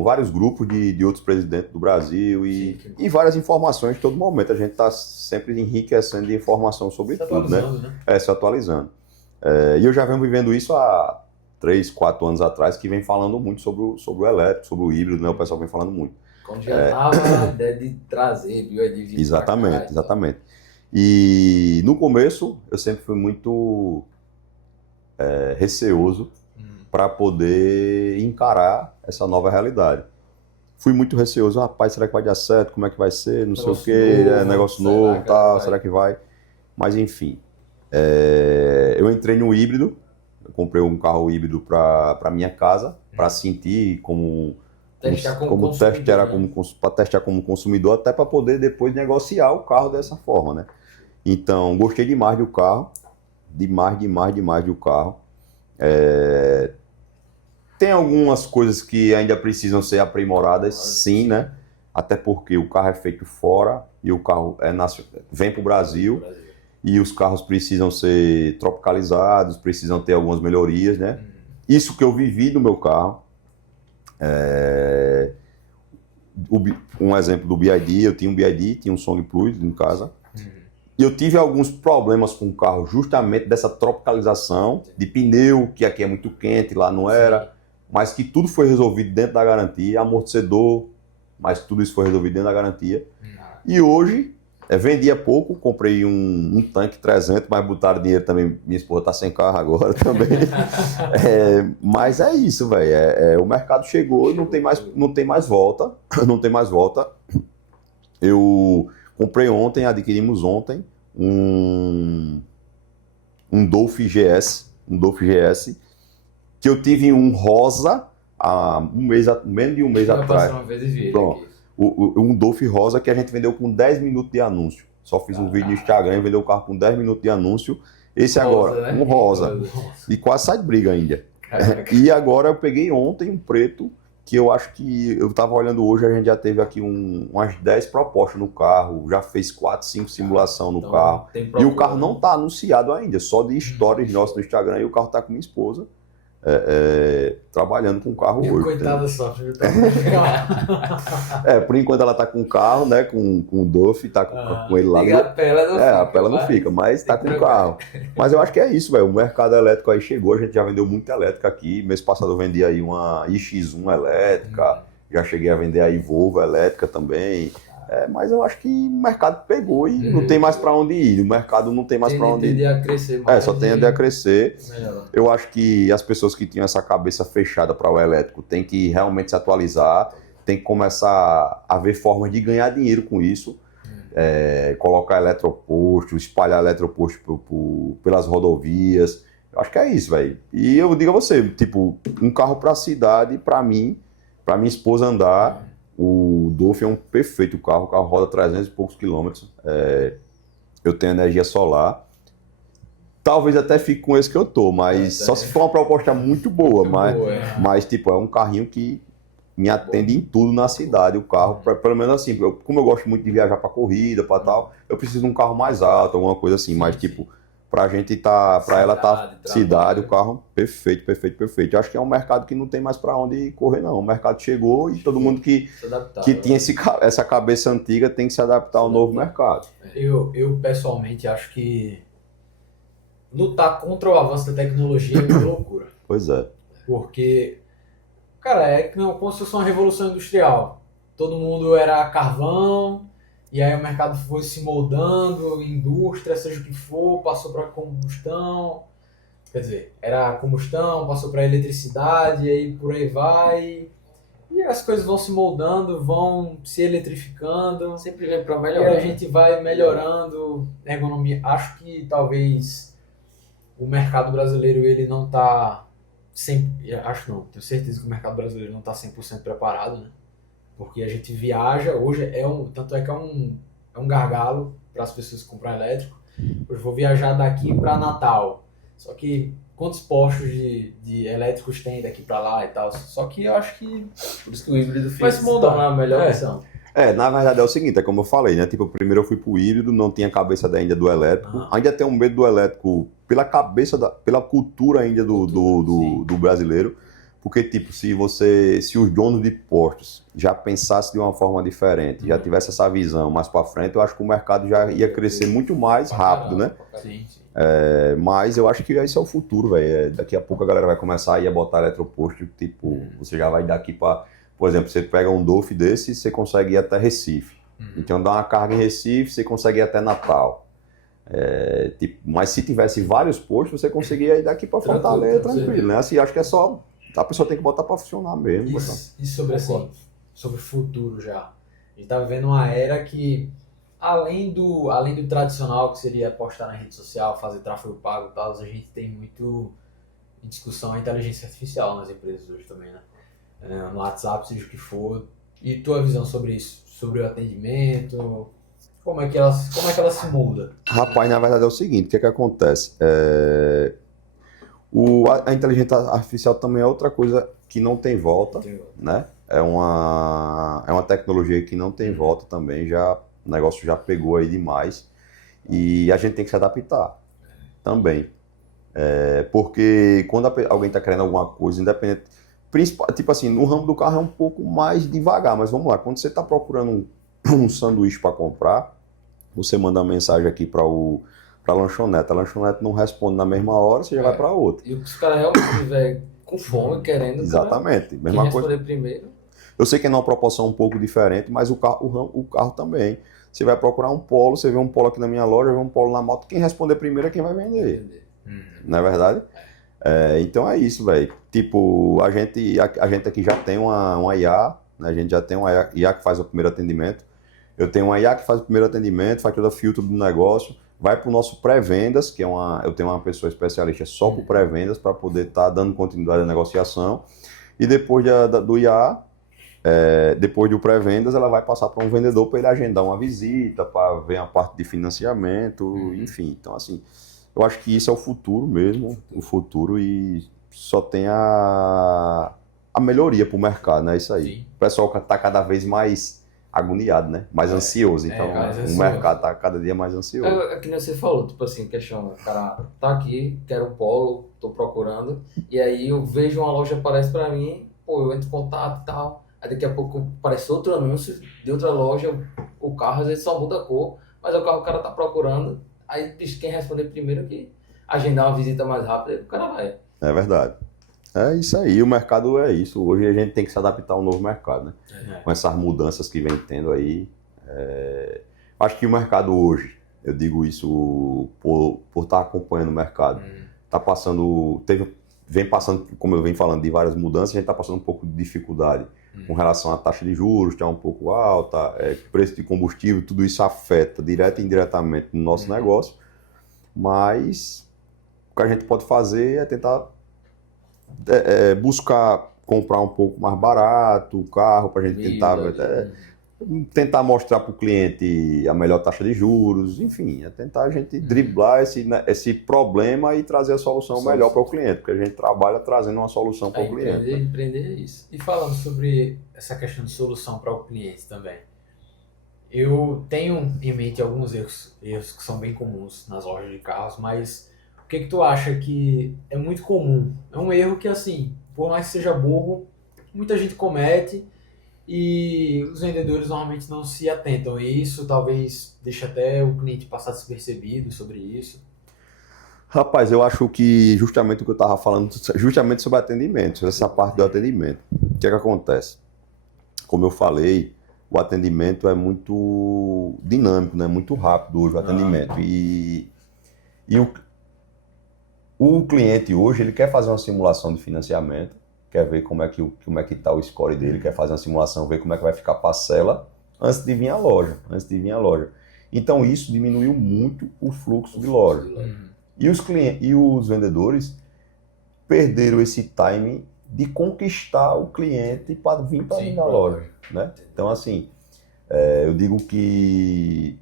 vários grupos de outros presidentes do Brasil e várias informações em todo momento. A gente está sempre enriquecendo de informação sobre tudo, né? Se atualizando. E eu já venho vivendo isso há 3, 4 anos atrás, que vem falando muito sobre o elétrico, sobre o híbrido, né? O pessoal vem falando muito. Quando já estava a ideia de trazer, BYD. Exatamente. E no começo eu sempre fui muito receoso para poder encarar essa nova realidade. Fui muito receoso, rapaz, será que vai dar certo? Como é que vai ser? Não sei o quê, negócio novo, tal, será que vai? Mas enfim, eu entrei no híbrido, eu comprei um carro híbrido para minha casa, para sentir para testar como consumidor, até para poder depois negociar o carro dessa forma, né? Então, gostei demais do carro, demais do carro. Tem algumas coisas que ainda precisam ser aprimoradas, sim, né? Até porque o carro é feito fora e o carro vem para o Brasil e os carros precisam ser tropicalizados, precisam ter algumas melhorias, né? Isso que eu vivi no meu carro. Um exemplo do BID, eu tinha um BID, tinha um Song Plus em casa. E eu tive alguns problemas com o carro justamente dessa tropicalização de pneu, que aqui é muito quente, lá não era, mas que tudo foi resolvido dentro da garantia, amortecedor, mas tudo isso foi resolvido dentro da garantia. E hoje, vendia pouco, comprei um tanque 300, mas botaram dinheiro também, minha esposa tá sem carro agora também. Mas é isso, velho, o mercado chegou e não tem mais volta, não tem mais volta. Eu comprei ontem, adquirimos ontem, um Dolph GS, que eu tive um rosa há menos de um mês atrás. Uma vez e vi ele Pronto. aqui. Um Dolph rosa que a gente vendeu com 10 minutos de anúncio. Só fiz um vídeo no Instagram e vendeu o carro com 10 minutos de anúncio. Esse agora, Né? um rosa. E quase sai de briga ainda. Caraca. E agora eu peguei ontem um preto, que eu acho que eu tava olhando hoje, a gente já teve aqui umas 10 propostas no carro, já fez 4, 5 simulação no Então, carro. tem E o procura, carro não tá anunciado ainda, só de stories nossos no Instagram, e o carro tá com minha esposa, trabalhando com o carro hoje. Coitada só, filho. Por enquanto ela tá com o carro, né, com o Dolph, tá com ele lá. Liga a pela não fica. A pela não fica, mas tá com o trocar. carro. Mas eu acho que é isso, velho. O mercado elétrico aí chegou, a gente já vendeu muita elétrica aqui. Mês passado eu vendi aí uma iX1 elétrica, já cheguei a vender aí Volvo elétrica também. Mas eu acho que o mercado pegou e não tem mais para onde ir. O mercado não tem mais para onde ir. Tende a crescer mais. Só tende a crescer. Melhor. Eu acho que as pessoas que tinham essa cabeça fechada para o elétrico têm que realmente se atualizar, tem que começar a ver formas de ganhar dinheiro com isso. Colocar eletroposto, espalhar eletroposto pelas rodovias. Eu acho que é isso, velho. E eu digo a você, tipo, um carro para a cidade, para mim, para minha esposa andar, o Dolph é um perfeito carro. O carro roda 300 e poucos quilômetros. Eu tenho energia solar. Talvez até fique com esse que eu tô, mas só se for uma proposta muito boa. Mas tipo, é um carrinho que me atende em tudo na cidade, o carro, pelo menos assim, como eu gosto muito de viajar para corrida, para tal, eu preciso de um carro mais alto, alguma coisa assim, mas tipo, pra gente pra ela tá cidade, o carro, perfeito. Eu acho que é um mercado que não tem mais para onde correr, não. O mercado chegou e todo mundo que tinha essa cabeça antiga tem que se adaptar ao novo mercado. Eu pessoalmente acho que lutar contra o avanço da tecnologia é uma loucura. Pois é. Porque, cara, como se fosse uma revolução industrial. Todo mundo era carvão, e aí o mercado foi se moldando, indústria, seja o que for, passou para combustão. Quer dizer, era combustão, passou para eletricidade, e aí por aí vai. E as coisas vão se moldando, vão se eletrificando. Sempre vem para E melhorar. a gente vai melhorando a ergonomia. Acho que talvez o mercado brasileiro ele não está tenho certeza que o mercado brasileiro não está 100% preparado, né? Porque a gente viaja, hoje tanto é que é um gargalo para as pessoas que compram elétrico. Hoje vou viajar daqui para Natal, só que quantos postos de elétricos tem daqui para lá e tal, só que eu acho que Por isso que o híbrido vai se mudar. torna a melhor opção. Na verdade é o seguinte, é como eu falei, né? Tipo, primeiro eu fui pro híbrido, não tinha cabeça ainda do elétrico. Ainda tenho medo do elétrico pela cultura ainda do brasileiro. Porque, tipo, se os donos de postos já pensassem de uma forma diferente, já tivesse essa visão mais para frente, eu acho que o mercado já ia crescer muito mais rápido, né? Sim. Mas eu acho que esse é o futuro, velho. Daqui a pouco a galera vai começar a ir a botar eletroposto, tipo, você já vai daqui para... Por exemplo, você pega um Dolph desse e você consegue ir até Recife. Então dá uma carga em Recife, você consegue ir até Natal. Mas se tivesse vários postos, você conseguia ir daqui para Fortaleza tranquilo, né? Assim, acho que é só... A pessoa tem que botar para funcionar mesmo. E sobre o futuro já. A gente tá vivendo uma era que, além do tradicional, que seria postar na rede social, fazer tráfego pago e tal, a gente tem muito em discussão a inteligência artificial nas empresas hoje também, né? No WhatsApp, seja o que for. E tua visão sobre isso? Sobre o atendimento? Como é que ela se muda? Rapaz, na verdade é o seguinte, o que acontece? A inteligência artificial também é outra coisa que não tem volta, né? É uma tecnologia que não tem volta também, o negócio já pegou aí demais e a gente tem que se adaptar também. Porque quando alguém está querendo alguma coisa, independente... tipo assim, no ramo do carro é um pouco mais devagar, mas vamos lá, quando você está procurando um sanduíche para comprar, você manda uma mensagem aqui para a lanchonete não responde na mesma hora, você já vai para outra. E os caras realmente estiver com fome, querendo, Exatamente, quem mesma coisa. responder primeiro. Eu sei que é numa proporção um pouco diferente, mas o carro também. Você vai procurar um polo, você vê um polo aqui na minha loja, vê um polo na moto, quem responder primeiro é quem vai vender. Não é verdade? Então é isso, velho. Tipo, a gente aqui já tem uma IA, né? A gente já tem uma IA que faz o primeiro atendimento. Eu tenho uma IA que faz o primeiro atendimento, faz todo o filtro do negócio, vai para o nosso pré-vendas, que eu tenho uma pessoa especialista só para pré-vendas, para poder estar dando continuidade à negociação. E depois do IA, depois do pré-vendas, ela vai passar para um vendedor para ele agendar uma visita, para ver a parte de financiamento, enfim. Então, assim, eu acho que isso é o futuro mesmo, e só tem a melhoria para o mercado, né? Isso aí. Sim. O pessoal está cada vez mais agoniado, né? Mais ansioso. Então, mais ansioso. o mercado está cada dia mais ansioso. É que nem você falou, tipo assim, questão, cara, tá aqui, quero um polo, tô procurando, e aí eu vejo uma loja aparece pra mim, pô, eu entro em contato e tal, aí daqui a pouco aparece outro anúncio de outra loja, o carro às vezes só muda a cor, mas é o carro que o cara tá procurando, aí bicho, quem responder primeiro aqui, agendar uma visita mais rápida, o cara vai. É verdade. É isso aí, o mercado é isso. Hoje a gente tem que se adaptar ao novo mercado, né? Com essas mudanças que vem tendo aí. Acho que o mercado hoje, eu digo isso por estar acompanhando o mercado, tá passando, vem passando, como eu venho falando, de várias mudanças, a gente está passando um pouco de dificuldade com relação à taxa de juros, que é um pouco alta, preço de combustível, tudo isso afeta direto e indiretamente no nosso negócio, mas o que a gente pode fazer é tentar buscar comprar um pouco mais barato o carro para a gente tentar mostrar para o cliente a melhor taxa de juros, enfim, tentar a gente driblar esse problema e trazer a solução melhor para o cliente, porque a gente trabalha trazendo uma solução para o cliente. Empreender é isso. E falando sobre essa questão de solução para o cliente também, eu tenho em mente alguns erros que são bem comuns nas lojas de carros, mas o que tu acha que é muito comum? É um erro que, assim, por mais que seja bobo, muita gente comete e os vendedores normalmente não se atentam a isso, talvez deixe até o cliente passar despercebido sobre isso. Rapaz, eu acho que justamente o que eu estava falando, justamente sobre atendimento, essa parte do atendimento. O que é que acontece? Como eu falei, o atendimento é muito dinâmico, né? Muito rápido hoje o atendimento. E o cliente hoje, ele quer fazer uma simulação de financiamento, quer ver como é que está o score dele, quer fazer uma simulação, ver como é que vai ficar a parcela antes de vir à loja. Então isso diminuiu muito o fluxo de loja. E os vendedores perderam esse time de conquistar o cliente para vir para dentro da loja, né? Então, assim, eu digo que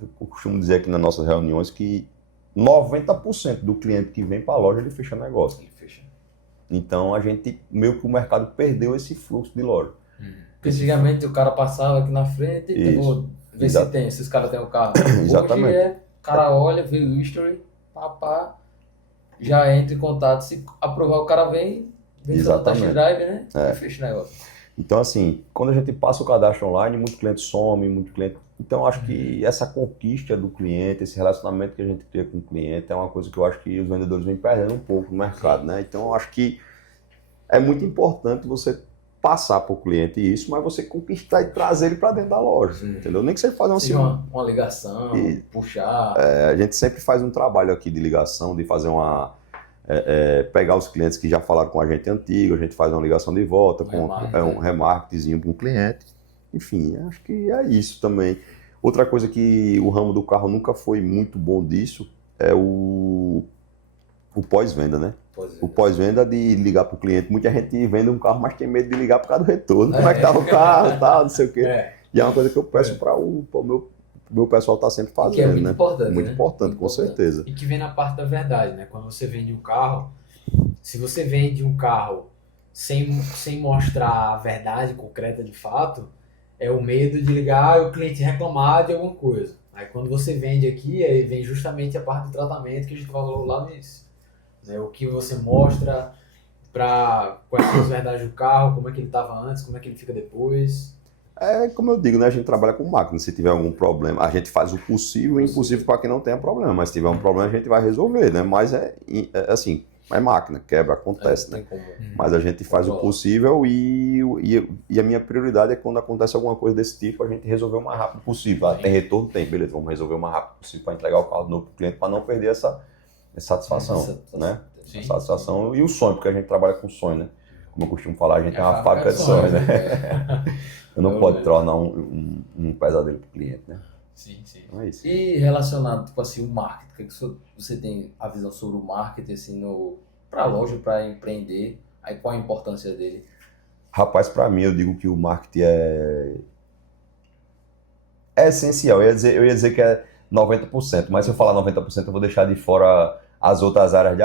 eu costumo dizer aqui nas nossas reuniões que 90% do cliente que vem para a loja, ele fecha negócio. Então, meio que o mercado perdeu esse fluxo de loja. Porque antigamente o cara passava aqui na frente e vou ver se os caras têm o carro. Exatamente. Hoje o cara olha, vê o history, já entra em contato, se aprovar o cara vem pela taxa de drive, né? E fecha o negócio. Então, assim, quando a gente passa o cadastro online, muito cliente some, Então, acho que essa conquista do cliente, esse relacionamento que a gente cria com o cliente é uma coisa que eu acho que os vendedores vêm perdendo um pouco no mercado, né? Então, eu acho que é muito importante você passar para o cliente isso, mas você conquistar e trazer ele para dentro da loja, entendeu? Nem que você faça uma ligação, puxar. A gente sempre faz um trabalho aqui de ligação, de fazer pegar os clientes que já falaram com a gente antigo, a gente faz uma ligação de volta, um remarketingzinho para um cliente. Enfim, acho que é isso também. Outra coisa que o ramo do carro nunca foi muito bom disso é o pós-venda, né? O pós-venda de ligar para o cliente. Muita gente vende um carro, mas tem medo de ligar por causa do retorno. Como é que estava o carro, tal, não sei o quê. E é uma coisa que eu peço para o meu pessoal estar sempre fazendo, que é muito né? Importante, muito né? importante, com certeza. E que vem na parte da verdade, né? Quando você vende um carro, se você vende um carro sem mostrar a verdade concreta de fato, é o medo de ligar e o cliente reclamar de alguma coisa. Aí quando você vende aqui, aí vem justamente a parte do tratamento que a gente falou lá no início. Né? O que você mostra, conhecer as verdades do carro, como é que ele estava antes, como é que ele fica depois. É como eu digo, né? A gente trabalha com máquina. Se tiver algum problema, a gente faz o possível e o impossível para que não tenha problema. Mas se tiver um problema, a gente vai resolver, né? Mas assim, é máquina, quebra, acontece, né? Tem como. Mas a gente faz o possível e a minha prioridade é quando acontece alguma coisa desse tipo, a gente resolver o mais rápido possível. Ah, tem retorno? Tem, beleza, vamos resolver o mais rápido possível para entregar o carro de novo para o cliente, para não perder essa satisfação, né? Sim. A satisfação e o sonho, porque a gente trabalha com sonho, né? Como eu costumo falar, a gente é uma fábrica fábrica de sonhos, né? Não pode É. tornar um pesadelo para o cliente, né? Sim. Então é isso. E relacionado, tipo assim, o marketing, o que você tem a visão sobre o marketing, assim, para loja, para empreender, aí qual a importância dele? Rapaz, para mim, eu digo que o marketing é essencial. Eu ia dizer que é 90%, mas se eu falar 90%, eu vou deixar de fora as outras áreas,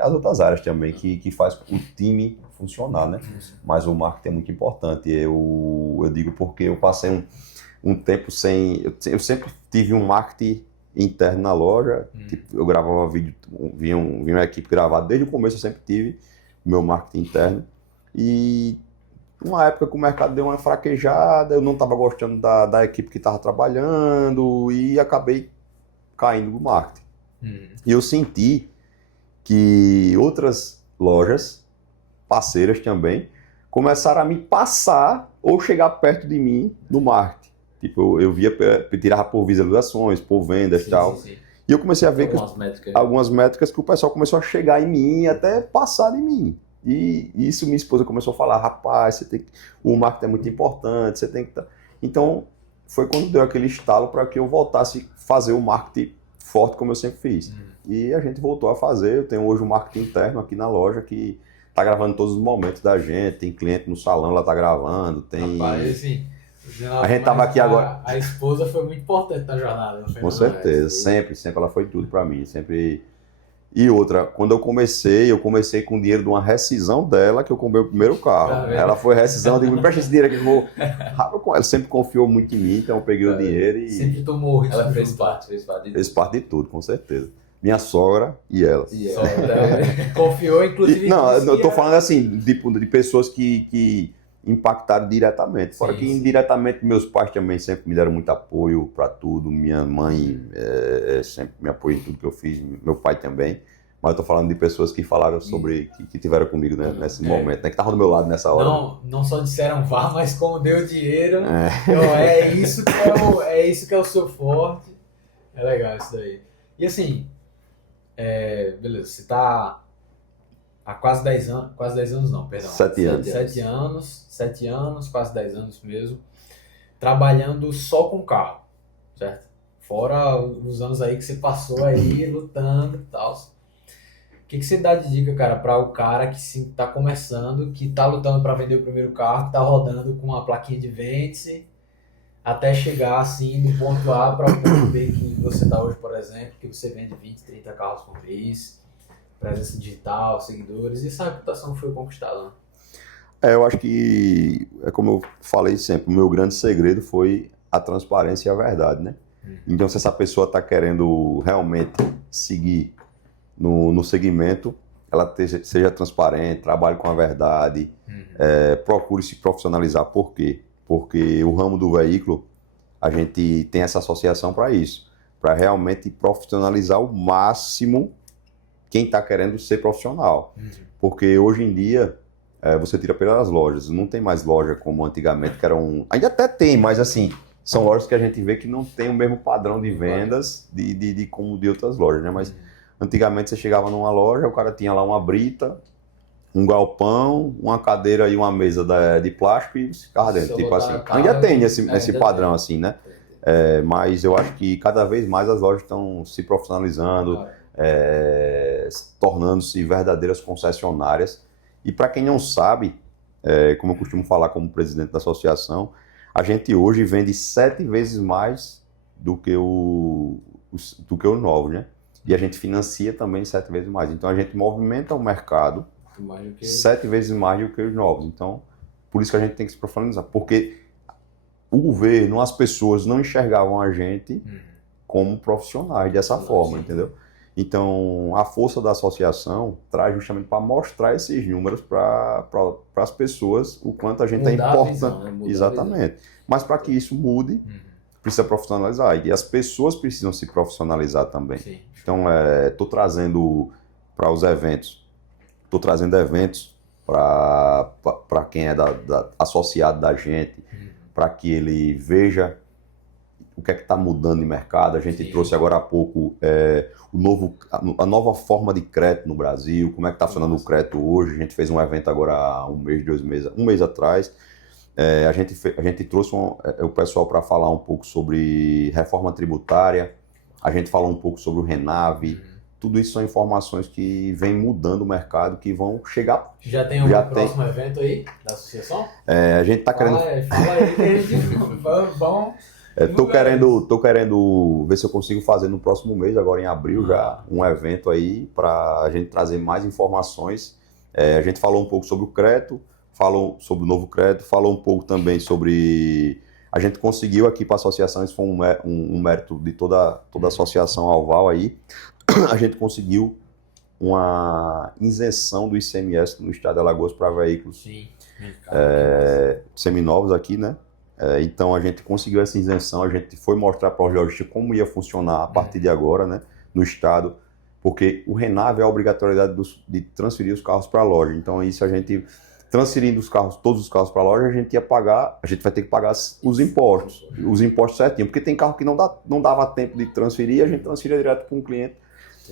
as outras áreas também, que faz o time funcionar, né? Mas o marketing é muito importante. Eu digo porque eu passei um tempo sem... Eu sempre tive um marketing interno na loja. Tipo, eu gravava vídeo, vinha uma equipe gravada. Desde o começo eu sempre tive o meu marketing interno. E uma época que o mercado deu uma fraquejada, eu não estava gostando da equipe que estava trabalhando e acabei caindo no marketing. E eu senti que outras lojas, parceiras também, começaram a me passar ou chegar perto de mim no marketing. Tipo, eu via, tirava por visualizações, por vendas e tal. Sim. E eu comecei a ver Algumas métricas. que o pessoal começou a chegar em mim e até passar de mim. E isso minha esposa começou a falar, rapaz, o marketing é muito importante, você tem que... Então, foi quando deu aquele estalo para que eu voltasse a fazer o marketing forte como eu sempre fiz. E a gente voltou a fazer. Eu tenho hoje um marketing interno aqui na loja que tá gravando todos os momentos da gente, tem cliente no salão, ela tá gravando, tem... Rapaz, assim, A gente tava aqui agora... A esposa foi muito importante na jornada. Não foi? Com certeza, sempre ela foi tudo para mim, sempre... E outra, quando eu comecei com o dinheiro de uma rescisão dela, que eu comprei o primeiro carro. Tá vendo? Ela foi rescisão, eu digo, me presta esse dinheiro aqui que eu vou... Ela sempre confiou muito em mim, então eu peguei o dinheiro e Sempre tomou o risco. Ela fez junto. parte. fez parte de tudo, com certeza. Minha sogra e ela. Só, confiou, inclusive. Não, disse eu que tô era- falando assim, de pessoas que impactaram diretamente. Fora Sim, que sim. indiretamente meus pais também sempre me deram muito apoio para tudo. Minha mãe sempre me apoiou em tudo que eu fiz, meu pai também. Mas eu tô falando de pessoas que falaram sobre, que tiveram comigo, né, nesse momento, né, que estavam do meu lado nessa hora. Não só disseram vá, mas como deu dinheiro. É. Então, é isso que é o seu forte. É legal isso daí. E assim, beleza, você tá há quase 10 anos, quase 10 anos não, perdão. 7 anos. 7 anos, quase 10 anos mesmo, trabalhando só com carro, certo? Fora os anos aí que você passou aí lutando e tal. O que você dá de dica, cara, para o cara que sim, tá começando, que tá lutando para vender o primeiro carro, que tá rodando com uma plaquinha de vende-se, até chegar assim do ponto A para o ponto B que você tá hoje, por exemplo, que você vende 20, 30 carros por mês, presença digital, seguidores, e essa reputação foi conquistada, né? Eu acho que, é como eu falei sempre, o meu grande segredo foi a transparência e a verdade, né? Então, se essa pessoa está querendo realmente seguir no segmento, ela seja transparente, trabalhe com a verdade, procure se profissionalizar. Por quê? Porque o ramo do veículo, a gente tem essa associação para isso, para realmente profissionalizar ao máximo quem está querendo ser profissional. Porque hoje em dia, você tira pelas lojas, não tem mais loja como antigamente, que eram... Ainda até tem, mas assim, são lojas que a gente vê que não tem o mesmo padrão de vendas como de outras lojas, né? Mas antigamente você chegava numa loja, o cara tinha lá uma brita, um galpão, uma cadeira e uma mesa de plástico e ficava dentro. Tipo assim, ainda tem esse padrão assim, né? Mas eu acho que cada vez mais as lojas estão se profissionalizando, tornando-se verdadeiras concessionárias. E para quem não sabe, como eu costumo falar como presidente da associação, a gente hoje vende 7 vezes mais do que os novos, né? E a gente financia também 7 vezes mais. Então a gente movimenta o mercado 7 vezes mais do que os novos. Então, por isso que a gente tem que se profissionalizar. Porque o governo, as pessoas não enxergavam a gente como profissionais dessa forma, entendeu? Então, a força da associação traz justamente para mostrar esses números para as pessoas, o quanto a gente é Mudar a importante. visão, né? Mudar a visão. Exatamente. Mas para que isso mude, precisa profissionalizar. E as pessoas precisam se profissionalizar também. Sim. Então, estou trazendo para os eventos, estou trazendo eventos para quem é associado da gente, para que ele veja o que é que está mudando no mercado. A gente trouxe agora há pouco a nova forma de crédito no Brasil, como é que está funcionando o crédito hoje. A gente fez um evento agora há um mês atrás. A gente trouxe o pessoal para falar um pouco sobre reforma tributária, a gente falou um pouco sobre o Renave. Tudo isso são informações que vêm mudando o mercado, que vão chegar. Já tem algum próximo evento aí da associação? A gente está querendo... Fala aí que a gente vamos... Tô querendo ver se eu consigo fazer no próximo mês, agora em abril, já um evento aí para a gente trazer mais informações. A gente falou um pouco sobre o crédito, falou sobre o novo crédito, falou um pouco também sobre... A gente conseguiu aqui para a associação, isso foi um mérito de toda a associação Alval aí, a gente conseguiu uma isenção do ICMS no estado de Alagoas para veículos seminovos aqui, né? Então a gente conseguiu essa isenção, a gente foi mostrar para os lojistas como ia funcionar a partir de agora, né, no estado, porque o Renave é a obrigatoriedade de transferir os carros para a loja. Então isso a gente transferindo todos os carros para a loja, a gente vai ter que pagar os impostos certinho, porque tem carro que não dava tempo de transferir, a gente transferia direto para um cliente.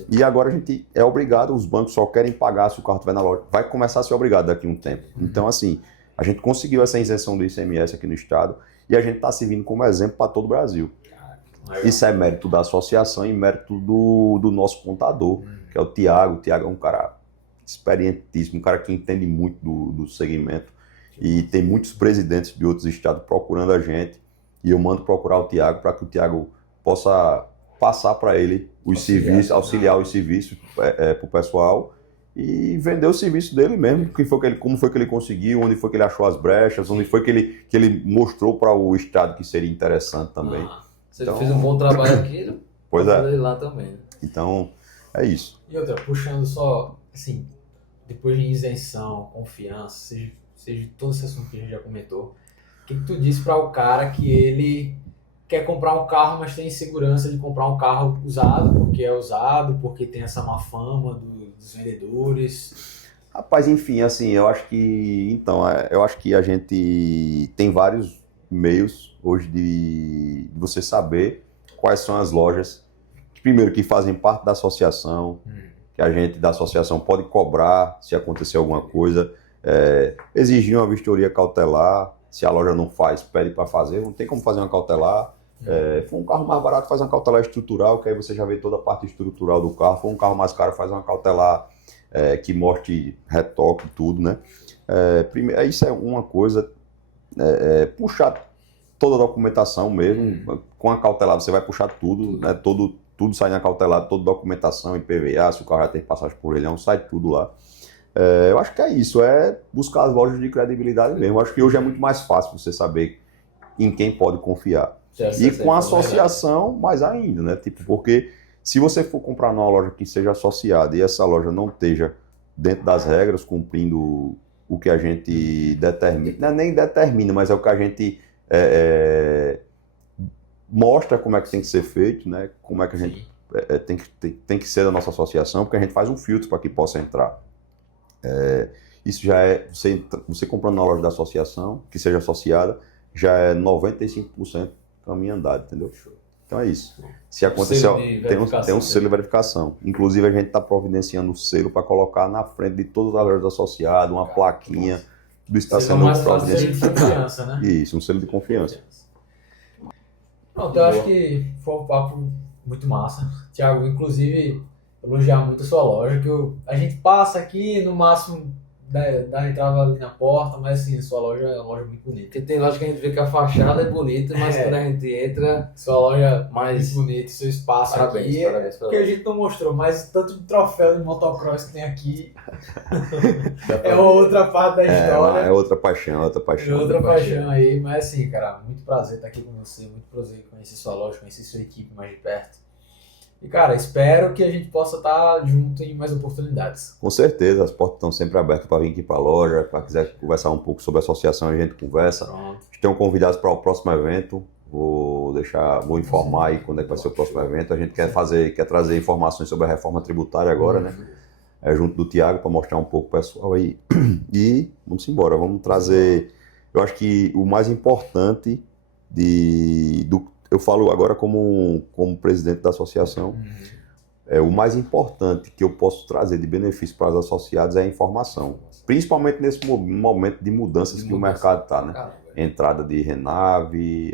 E agora a gente é obrigado, os bancos só querem pagar se o carro estiver na loja, vai começar a ser obrigado daqui a um tempo. Então assim, a gente conseguiu essa isenção do ICMS aqui no estado e a gente está servindo como exemplo para todo o Brasil. Isso é mérito da associação e mérito do nosso contador, que é o Tiago. O Tiago é um cara experientíssimo, um cara que entende muito do segmento. E tem muitos presidentes de outros estados procurando a gente. E eu mando procurar o Tiago para que o Tiago possa passar para ele os serviços, auxiliar os serviços para o pessoal. E vender o serviço dele mesmo, como foi que ele conseguiu, onde foi que ele achou as brechas, onde foi que ele mostrou para o Estado que seria interessante também. Se ele fez um bom trabalho aqui, ele pode fazer lá também. Né? Então, é isso. E outra, puxando só, assim, depois de isenção, confiança, seja todo esse assunto que a gente já comentou, o que tu disse para o cara que ele quer comprar um carro, mas tem insegurança de comprar um carro usado, porque tem essa má fama dos vendedores? Rapaz, enfim, assim, eu acho que a gente tem vários meios hoje de você saber quais são as lojas que fazem parte da associação, que a gente da associação pode cobrar se acontecer alguma coisa, exigir uma vistoria cautelar, se a loja não faz, pede para fazer, não tem como fazer uma cautelar. For um carro mais barato, faz uma cautelar estrutural, que aí você já vê toda a parte estrutural do carro. For um carro mais caro, faz uma cautelar que mostre retoque e tudo, né? Isso é uma coisa, puxar toda a documentação mesmo, com a cautelar você vai puxar tudo, né? Tudo sai na cautelar, toda a documentação, IPVA, se o carro já tem passagem por ele, sai tudo lá. Eu acho que é isso, buscar as lojas de credibilidade mesmo. Eu acho que hoje é muito mais fácil você saber em quem pode confiar. E com a associação, mais ainda, né? Porque se você for comprar numa loja que seja associada e essa loja não esteja dentro das regras, cumprindo o que a gente determina, não é nem determina, mas é o que a gente mostra como é que tem que ser feito, né? Como é que a gente tem que ser da nossa associação, porque a gente faz um filtro para que possa entrar. Isso já você comprando na loja da associação, que seja associada, já é 95% caminho andado, entendeu? Então é isso. Se acontecer, tem um selo de verificação. Inclusive a gente está providenciando o selo para colocar na frente de todas as lojas associadas, uma plaquinha. Tudo está sendo providenciado. Selo de confiança, né? Isso, um selo de confiança. Pronto, eu acho que foi um papo muito massa. Thiago, inclusive, elogiar muito a sua loja, que a gente passa aqui, no máximo dá entrada ali na porta, mas assim, a sua loja é uma loja muito bonita. Porque tem loja que a gente vê que a fachada é bonita, mas quando a gente entra... Sua loja mais muito bonita, seu espaço aqui. Parabéns. Porque a gente não mostrou, mas tanto de troféu de motocross que tem aqui é outra parte da história. É outra paixão, outra paixão aí, mas assim, cara, muito prazer estar aqui com você, muito prazer conhecer sua loja, conhecer sua equipe mais de perto. E, cara, espero que a gente possa estar junto em mais oportunidades. Com certeza, as portas estão sempre abertas para vir aqui para a loja, para quiser conversar um pouco sobre a associação, a gente conversa. Pronto. Estão convidados para o próximo evento. Vou informar aí quando é que vai ser o próximo evento. A gente quer trazer informações sobre a reforma tributária agora, né? Junto do Thiago, para mostrar um pouco o pessoal aí. E vamos embora, vamos trazer. Eu acho que o mais importante eu falo agora como presidente da associação. O mais importante que eu posso trazer de benefício para os associados é a informação. Principalmente nesse momento de mudanças que o mercado está, né? Caramba. Entrada de Renave,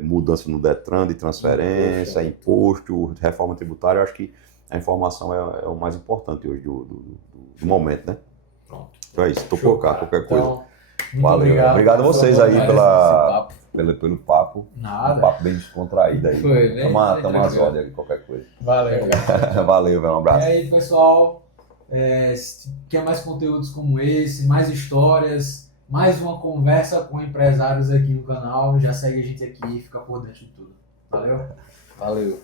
mudança no Detran de transferência, imposto, reforma tributária. Eu acho que a informação é o mais importante hoje do momento, né? Pronto. Então é isso, estou Show, por cá, cara. qualquer coisa. Então, muito Valeu. Obrigado a vocês aí por pelo papo. Nada. Um papo bem descontraído aí. Foi, bem Tamo às tranquilo. ordens aí, qualquer coisa. Valeu, cara. Valeu, velho, um E abraço. aí, pessoal, se quer mais conteúdos como esse, mais histórias, mais uma conversa com empresários aqui no canal, já segue a gente aqui e fica por dentro de tudo. Valeu? Valeu.